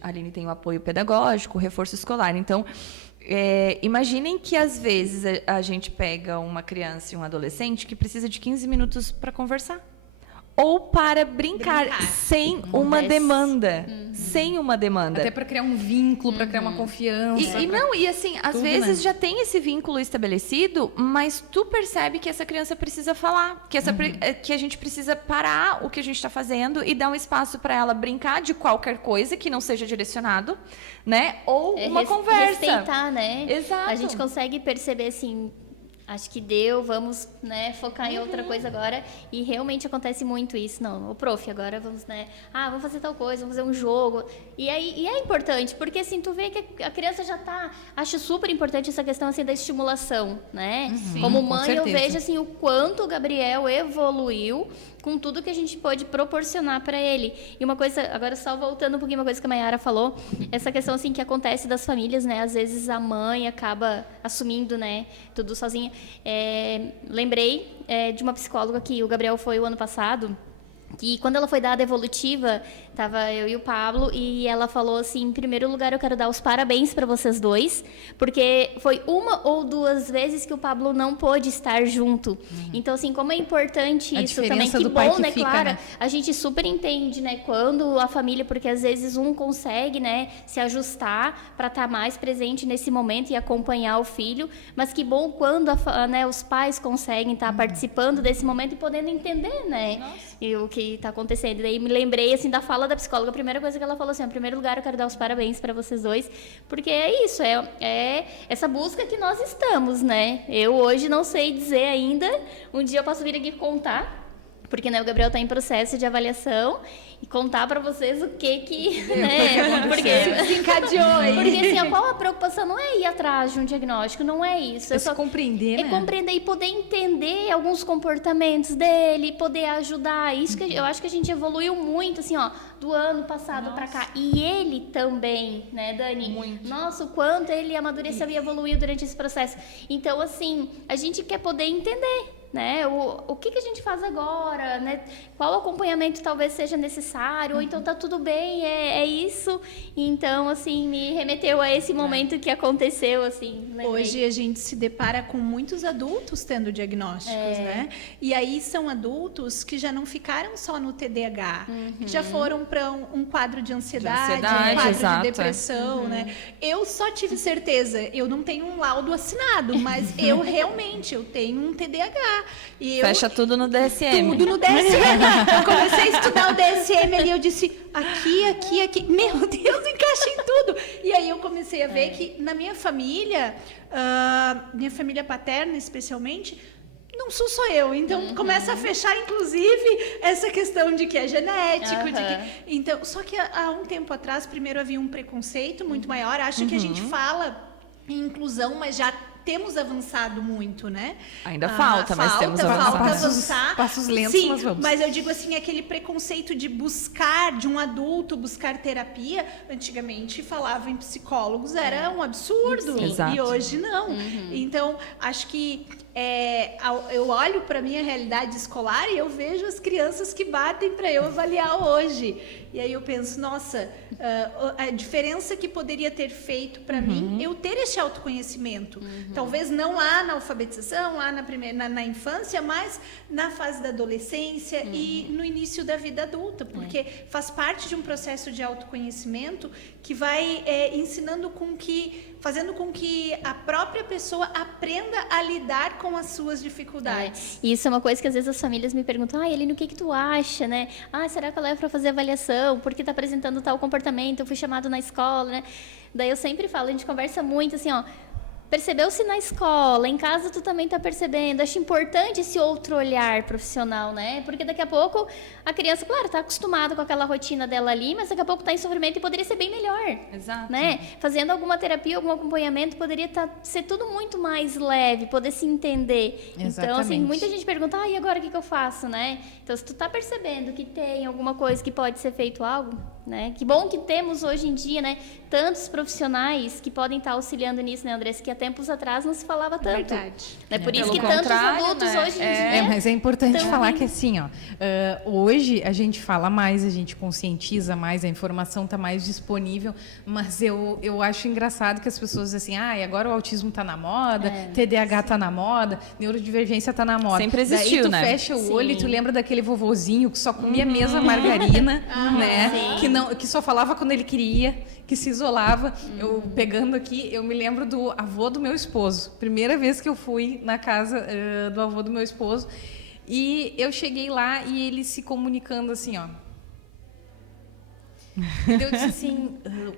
a Aline tem o apoio pedagógico, o reforço escolar. Então, imaginem que, às vezes, a gente pega uma criança e um adolescente que precisa de 15 minutos para conversar. Ou para brincar. Sem uma demanda. Sem uma demanda. Até para criar um vínculo, para criar uma confiança. E assim, às vezes já tem esse vínculo estabelecido, mas tu percebe que essa criança precisa falar, que a gente precisa parar o que a gente está fazendo e dar um espaço para ela brincar de qualquer coisa que não seja direcionado, né? Ou uma conversa. Respeitar, né? Exato. A gente consegue perceber, assim, acho que deu, vamos, né, focar em outra coisa agora. E realmente acontece muito isso. Não, prof, agora vamos, né, vamos fazer tal coisa, vamos fazer um jogo. E é importante, porque assim, tu vê que a criança já tá... Acho super importante essa questão, assim, da estimulação, né? Como mãe, eu vejo, assim, o quanto o Gabriel evoluiu com tudo que a gente pode proporcionar para ele. E uma coisa, agora só voltando um pouquinho, uma coisa que a Mayara falou, essa questão, assim, que acontece das famílias, né? Às vezes a mãe acaba assumindo, né, tudo sozinha. Lembrei de uma psicóloga que o Gabriel foi o ano passado, que quando ela foi dar a devolutiva, tava eu e o Pablo, e ela falou assim, em primeiro lugar, eu quero dar os parabéns para vocês dois, porque foi uma ou duas vezes que o Pablo não pôde estar junto. Então, assim, como é importante isso também, que bom, né, Clara? Né? A gente super entende, né, quando a família, porque às vezes um consegue, né, se ajustar para estar mais presente nesse momento e acompanhar o filho, mas que bom quando né, os pais conseguem estar participando desse momento e podendo entender, né, o que está acontecendo. E daí me lembrei, assim, da fala da psicóloga, a primeira coisa que ela falou assim, em primeiro lugar, eu quero dar os parabéns para vocês dois, porque é isso, é essa busca que nós estamos, né? Eu hoje não sei dizer ainda, um dia eu posso vir aqui contar, porque, né, o Gabriel está em processo de avaliação e contar para vocês o que né, porque desencadeou aí. Porque assim, qual a preocupação não é ir atrás de um diagnóstico, não é isso. É só compreender, né? É compreender e poder entender alguns comportamentos dele, poder ajudar. Isso que eu acho que a gente evoluiu muito, assim, ó, do ano passado para cá. E ele também, né, Dani? Muito. Nossa, o quanto ele amadureceu e evoluiu durante esse processo. Então, assim, a gente quer poder entender, né? O que a gente faz agora, né? Qual acompanhamento talvez seja necessário, ou então tá tudo bem, é isso. Então, assim, me remeteu a esse momento que aconteceu, assim. Lembrei. Hoje a gente se depara com muitos adultos tendo diagnósticos, né? E aí são adultos que já não ficaram só no TDAH, que já foram para um quadro de ansiedade, um quadro exato, de depressão, né? Eu só tive certeza, eu não tenho um laudo assinado, mas eu realmente tenho um TDAH. E fecha tudo no DSM. Tudo no DSM. Eu comecei a estudar o DSM ali, eu disse, aqui. Meu Deus, encaixa em tudo. E aí eu comecei a ver que na minha família paterna especialmente, não sou só eu. Então começa a fechar, inclusive, essa questão de que é genético. Então, só que há um tempo atrás, primeiro havia um preconceito muito maior. Acho que a gente fala em inclusão, mas já temos avançado muito, né? Ainda falta, mas temos falta avançado. avançar. Passos lentos, sim, mas vamos. Mas eu digo assim, aquele preconceito de um adulto buscar terapia, antigamente falava em psicólogos, era um absurdo. Exato. E hoje não. Então, acho que eu olho para a minha realidade escolar e eu vejo as crianças que batem para eu avaliar hoje. E aí eu penso, nossa, a diferença que poderia ter feito para mim eu ter esse autoconhecimento. Talvez não lá na alfabetização, lá na infância, mas na fase da adolescência e no início da vida adulta, porque faz parte de um processo de autoconhecimento que vai fazendo com que a própria pessoa aprenda a lidar com as suas dificuldades. E isso é uma coisa que às vezes as famílias me perguntam, Eline, o que tu acha, né? Será que eu levo para fazer avaliação? Porque está apresentando tal comportamento? Eu fui chamado na escola, né? Daí eu sempre falo, a gente conversa muito assim, percebeu-se na escola, em casa tu também tá percebendo. Acho importante esse outro olhar profissional, né? Porque daqui a pouco a criança, claro, tá acostumada com aquela rotina dela ali, mas daqui a pouco tá em sofrimento e poderia ser bem melhor. Exato. Né? Fazendo alguma terapia, algum acompanhamento, poderia ser tudo muito mais leve, poder se entender. Exatamente. Então, assim, muita gente pergunta, e agora o que eu faço, né? Então, se tu tá percebendo que tem alguma coisa que pode ser feito algo, né? Que bom que temos hoje em dia, né? Tantos profissionais que podem estar auxiliando nisso, né, Andressa? Que há tempos atrás não se falava tanto. Verdade. Né? Por isso Pelo que tantos contrário, adultos né? hoje em dia... Mas é importante Então, falar que assim, hoje a gente fala mais, a gente conscientiza mais, a informação está mais disponível, mas eu acho engraçado que as pessoas dizem assim, agora o autismo está na moda, TDAH está na moda, neurodivergência está na moda. Sempre existiu, Daí tu né? fecha o olho e Sim. tu lembra daquele vovozinho que só comia mesa margarina, né? Que só falava quando ele queria, que se isolava. Eu pegando aqui, eu me lembro do avô do meu esposo. Primeira vez que eu fui na casa do avô do meu esposo. E eu cheguei lá e ele se comunicando assim, ó. E eu disse assim,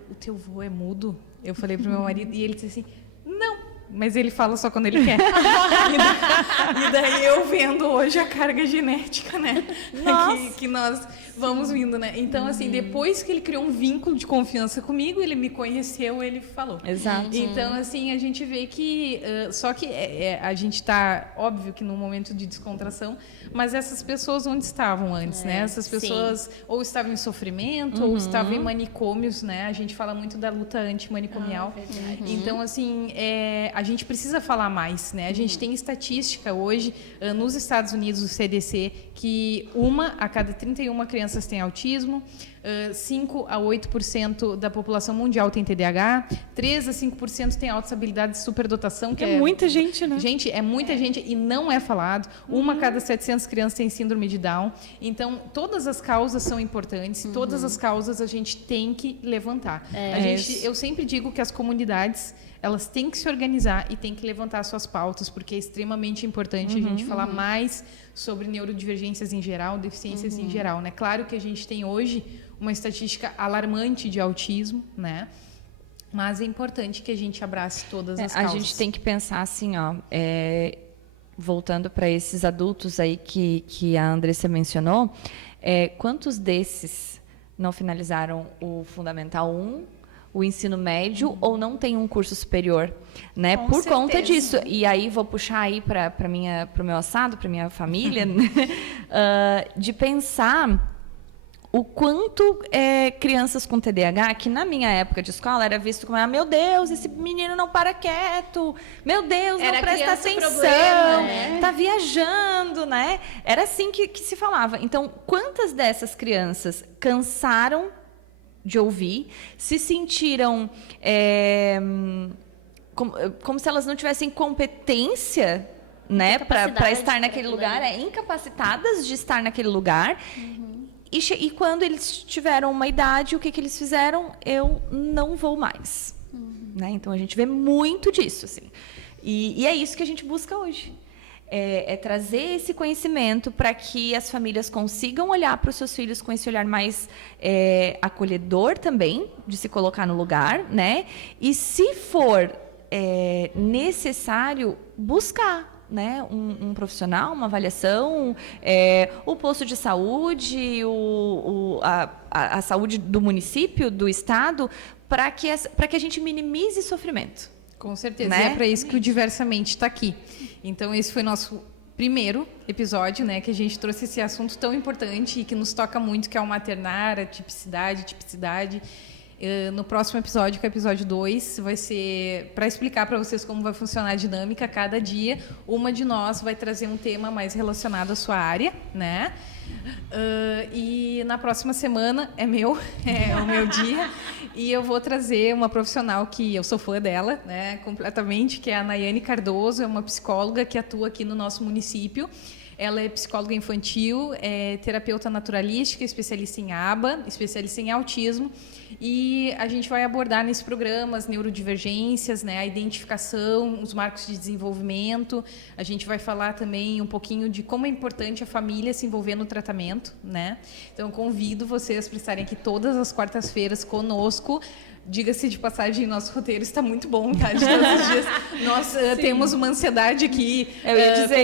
o teu avô é mudo? Eu falei pro meu marido e ele disse assim, não, mas ele fala só quando ele quer. E daí eu vendo hoje a carga genética, né? Que nós vamos vindo, né? Então, assim, depois que ele criou um vínculo de confiança comigo, ele me conheceu, ele falou. Exato. Então, assim, a gente vê que... só que a gente está, óbvio que num momento de descontração, mas essas pessoas onde estavam antes, né? Essas pessoas ou estavam em sofrimento ou estavam em manicômios, né? A gente fala muito da luta antimanicomial. Então, assim, a gente precisa falar mais, né? A gente tem estatística hoje, nos Estados Unidos, o CDC, que 1 a cada 31 crianças tem autismo, 5 a 8% da população mundial tem TDAH, 3 a 5% tem altas habilidades de superdotação, que é muita gente, né? Gente, é muita gente e não é falado. 1 a cada 700 crianças tem síndrome de Down. Então, todas as causas são importantes, todas as causas a gente tem que levantar. Eu sempre digo que as comunidades, elas têm que se organizar e têm que levantar suas pautas, porque é extremamente importante a gente falar mais sobre neurodivergências em geral, deficiências em geral, né? Claro que a gente tem hoje uma estatística alarmante de autismo, né? Mas é importante que a gente abrace todas as causas. A gente tem que pensar assim, voltando para esses adultos aí que a Andressa mencionou, quantos desses não finalizaram o Fundamental 1, o ensino médio ou não tem um curso superior, né? Com Por conta certeza. disso. E aí vou puxar aí para o meu assado, para minha família, de pensar o quanto crianças com TDAH, que na minha época de escola era visto como, meu Deus, esse menino não para quieto, meu Deus, não presta atenção, problema, né? tá viajando, né? Era assim que se falava. Então, quantas dessas crianças cansaram de ouvir, se sentiram como se elas não tivessem competência, né, para estar naquele lugar, incapacitadas de estar naquele lugar. E quando eles tiveram uma idade, o que eles fizeram? Eu não vou mais. Né? Então, a gente vê muito disso. Assim. E é isso que a gente busca hoje. É trazer esse conhecimento para que as famílias consigam olhar para os seus filhos com esse olhar mais acolhedor também, de se colocar no lugar, né? E se for necessário, buscar, né, um profissional, uma avaliação, o posto de saúde, a saúde do município, do estado, para que a gente minimize sofrimento. Com certeza, né? E é para isso que o Diversamente está aqui. Então, esse foi nosso primeiro episódio, né, que a gente trouxe esse assunto tão importante e que nos toca muito, que é o maternar, a tipicidade. No próximo episódio, que é o episódio 2, vai ser para explicar para vocês como vai funcionar a dinâmica. Cada dia, uma de nós vai trazer um tema mais relacionado à sua área, né? E na próxima semana é o meu dia, e eu vou trazer uma profissional que eu sou fã dela, né, completamente, que é a Nayane Cardoso, é uma psicóloga que atua aqui no nosso município. Ela é psicóloga infantil, é terapeuta naturalística, especialista em ABA, especialista em autismo. E a gente vai abordar nesse programa as neurodivergências, né, a identificação, os marcos de desenvolvimento. A gente vai falar também um pouquinho de como é importante a família se envolver no tratamento, né? Então, convido vocês para estarem aqui todas as quartas-feiras conosco. Diga-se de passagem, nosso roteiro está muito bom, tá? De todos os dias. Nós temos uma ansiedade aqui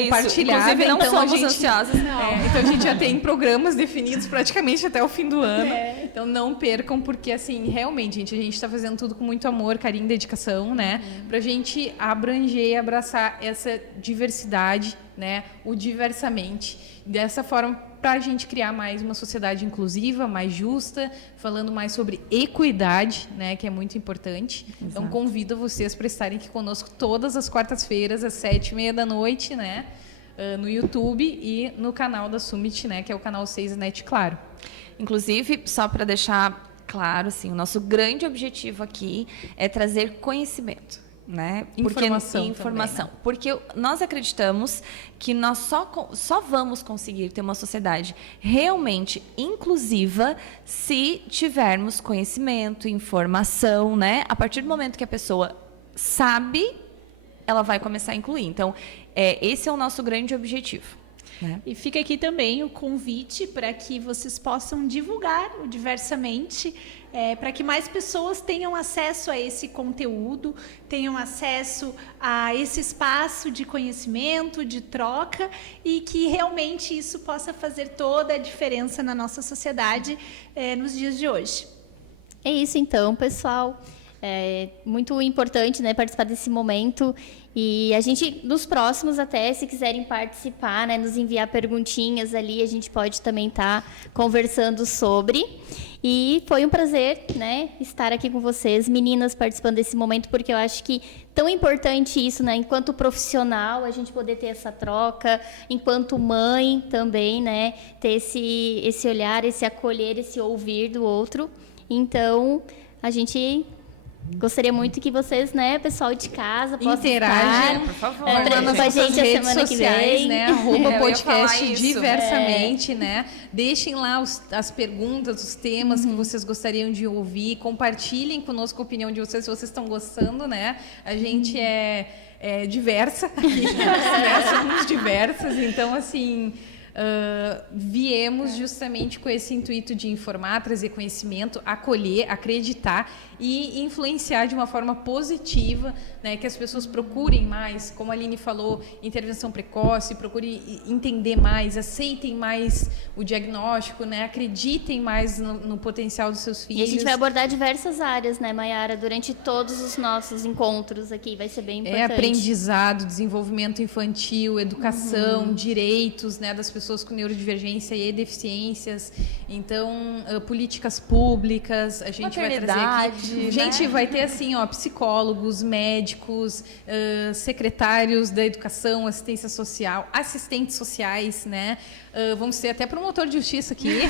compartilhada. Inclusive, não então somos ansiosas. então, a gente já tem programas definidos praticamente até o fim do ano. Então, não percam, porque, assim, realmente, gente, a gente está fazendo tudo com muito amor, carinho e dedicação, né? Para a gente abranger e abraçar essa diversidade, né? O diversamente. Dessa forma, para a gente criar mais uma sociedade inclusiva, mais justa, falando mais sobre equidade, né, que é muito importante. Exato. Então, convido vocês para estarem aqui conosco todas as quartas-feiras, às 19h30, né, no YouTube e no canal da Summit, né, que é o canal 6 Net Claro. Inclusive, só para deixar claro, assim, o nosso grande objetivo aqui é trazer conhecimento. Né? Informação, também, né? Porque nós acreditamos que nós só vamos conseguir ter uma sociedade realmente inclusiva se tivermos conhecimento, informação, né? A partir do momento que a pessoa sabe, ela vai começar a incluir. Então, esse é o nosso grande objetivo. Né? E fica aqui também o convite para que vocês possam divulgar o Diversamente, para que mais pessoas tenham acesso a esse conteúdo, tenham acesso a esse espaço de conhecimento, de troca, e que realmente isso possa fazer toda a diferença na nossa sociedade nos dias de hoje. É isso então, pessoal. É muito importante, né, participar desse momento. E a gente, nos próximos até, se quiserem participar, né, nos enviar perguntinhas ali, a gente pode também estar conversando sobre. E foi um prazer, né, estar aqui com vocês, meninas, participando desse momento, porque eu acho que tão importante isso, né, enquanto profissional, a gente poder ter essa troca, enquanto mãe também, né, ter esse olhar, esse acolher, esse ouvir do outro. Então, a gente gostaria muito que vocês, né, pessoal de casa, possam interagem, por favor, com a gente a semana que vem, né, @podcast diversamente, né? Deixem lá as perguntas, os temas que vocês gostariam de ouvir, compartilhem conosco a opinião de vocês, se vocês estão gostando, né? A gente é diversa aqui, somos diversas, então, assim, viemos justamente com esse intuito de informar, trazer conhecimento, acolher, acreditar e influenciar de uma forma positiva, né, que as pessoas procurem mais, como a Aline falou, intervenção precoce, procurem entender mais, aceitem mais o diagnóstico, né, acreditem mais no potencial dos seus filhos. E a gente vai abordar diversas áreas, né, Mayara, durante todos os nossos encontros aqui, vai ser bem importante. Aprendizado, desenvolvimento infantil, educação, direitos, né, das pessoas com neurodivergência e deficiências, então políticas públicas, a gente vai trazer aqui. Né? Gente, vai ter assim, ó, psicólogos, médicos, secretários da educação, assistência social, assistentes sociais, né? Vamos ter até promotor de justiça aqui.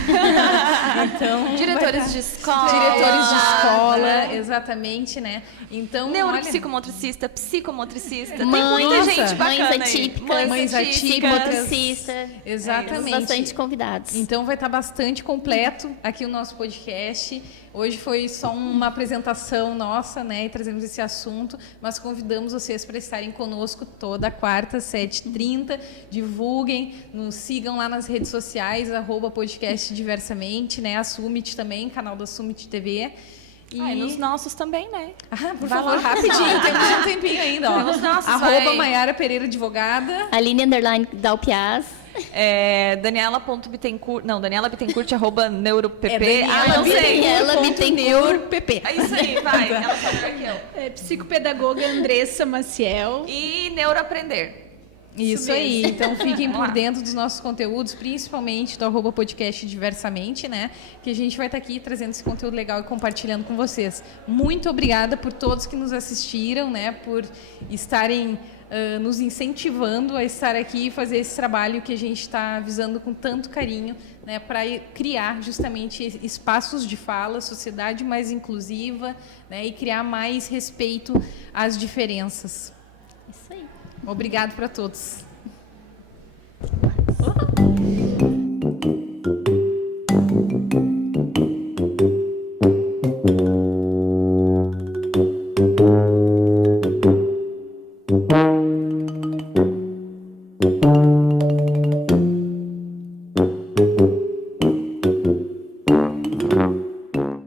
Então, diretores de escola. Diretores de escola, né? Exatamente, né? Então, neuropsicomotricista, psicomotricista. Mães, tem muita gente bacana. Mães atípicas. Motricista. Exatamente. Bastante convidados. Então vai estar bastante completo aqui o nosso podcast. Hoje foi só uma apresentação nossa, né? E trazemos esse assunto, mas convidamos vocês para estarem conosco toda quarta, 7h30. Divulguem, nos sigam lá nas redes sociais, @podcast diversamente, né? A Summit também, canal da Summit TV. E nos nossos também, né? Por favor, rapidinho, temos um tempinho ainda, ó. Nos nossos, @Mayara Pereira Advogada. Aline _Dalpiaz. Daniela.bittencourt, não, Daniela.bittencourt@neuropp. Não sei. Daniela Bittencourt. PP. É isso aí, vai. Ela sabe melhor que eu. Psicopedagoga Andressa Maciel. E neuroaprender. Isso aí, então fiquem por dentro dos nossos conteúdos, principalmente do @podcast Diversamente, né? Que a gente vai estar aqui trazendo esse conteúdo legal e compartilhando com vocês. Muito obrigada por todos que nos assistiram, né? Por estarem nos incentivando a estar aqui e fazer esse trabalho que a gente está visando com tanto carinho, né? Para criar justamente espaços de fala, sociedade mais inclusiva, né? E criar mais respeito às diferenças. Isso aí. Obrigado para todos.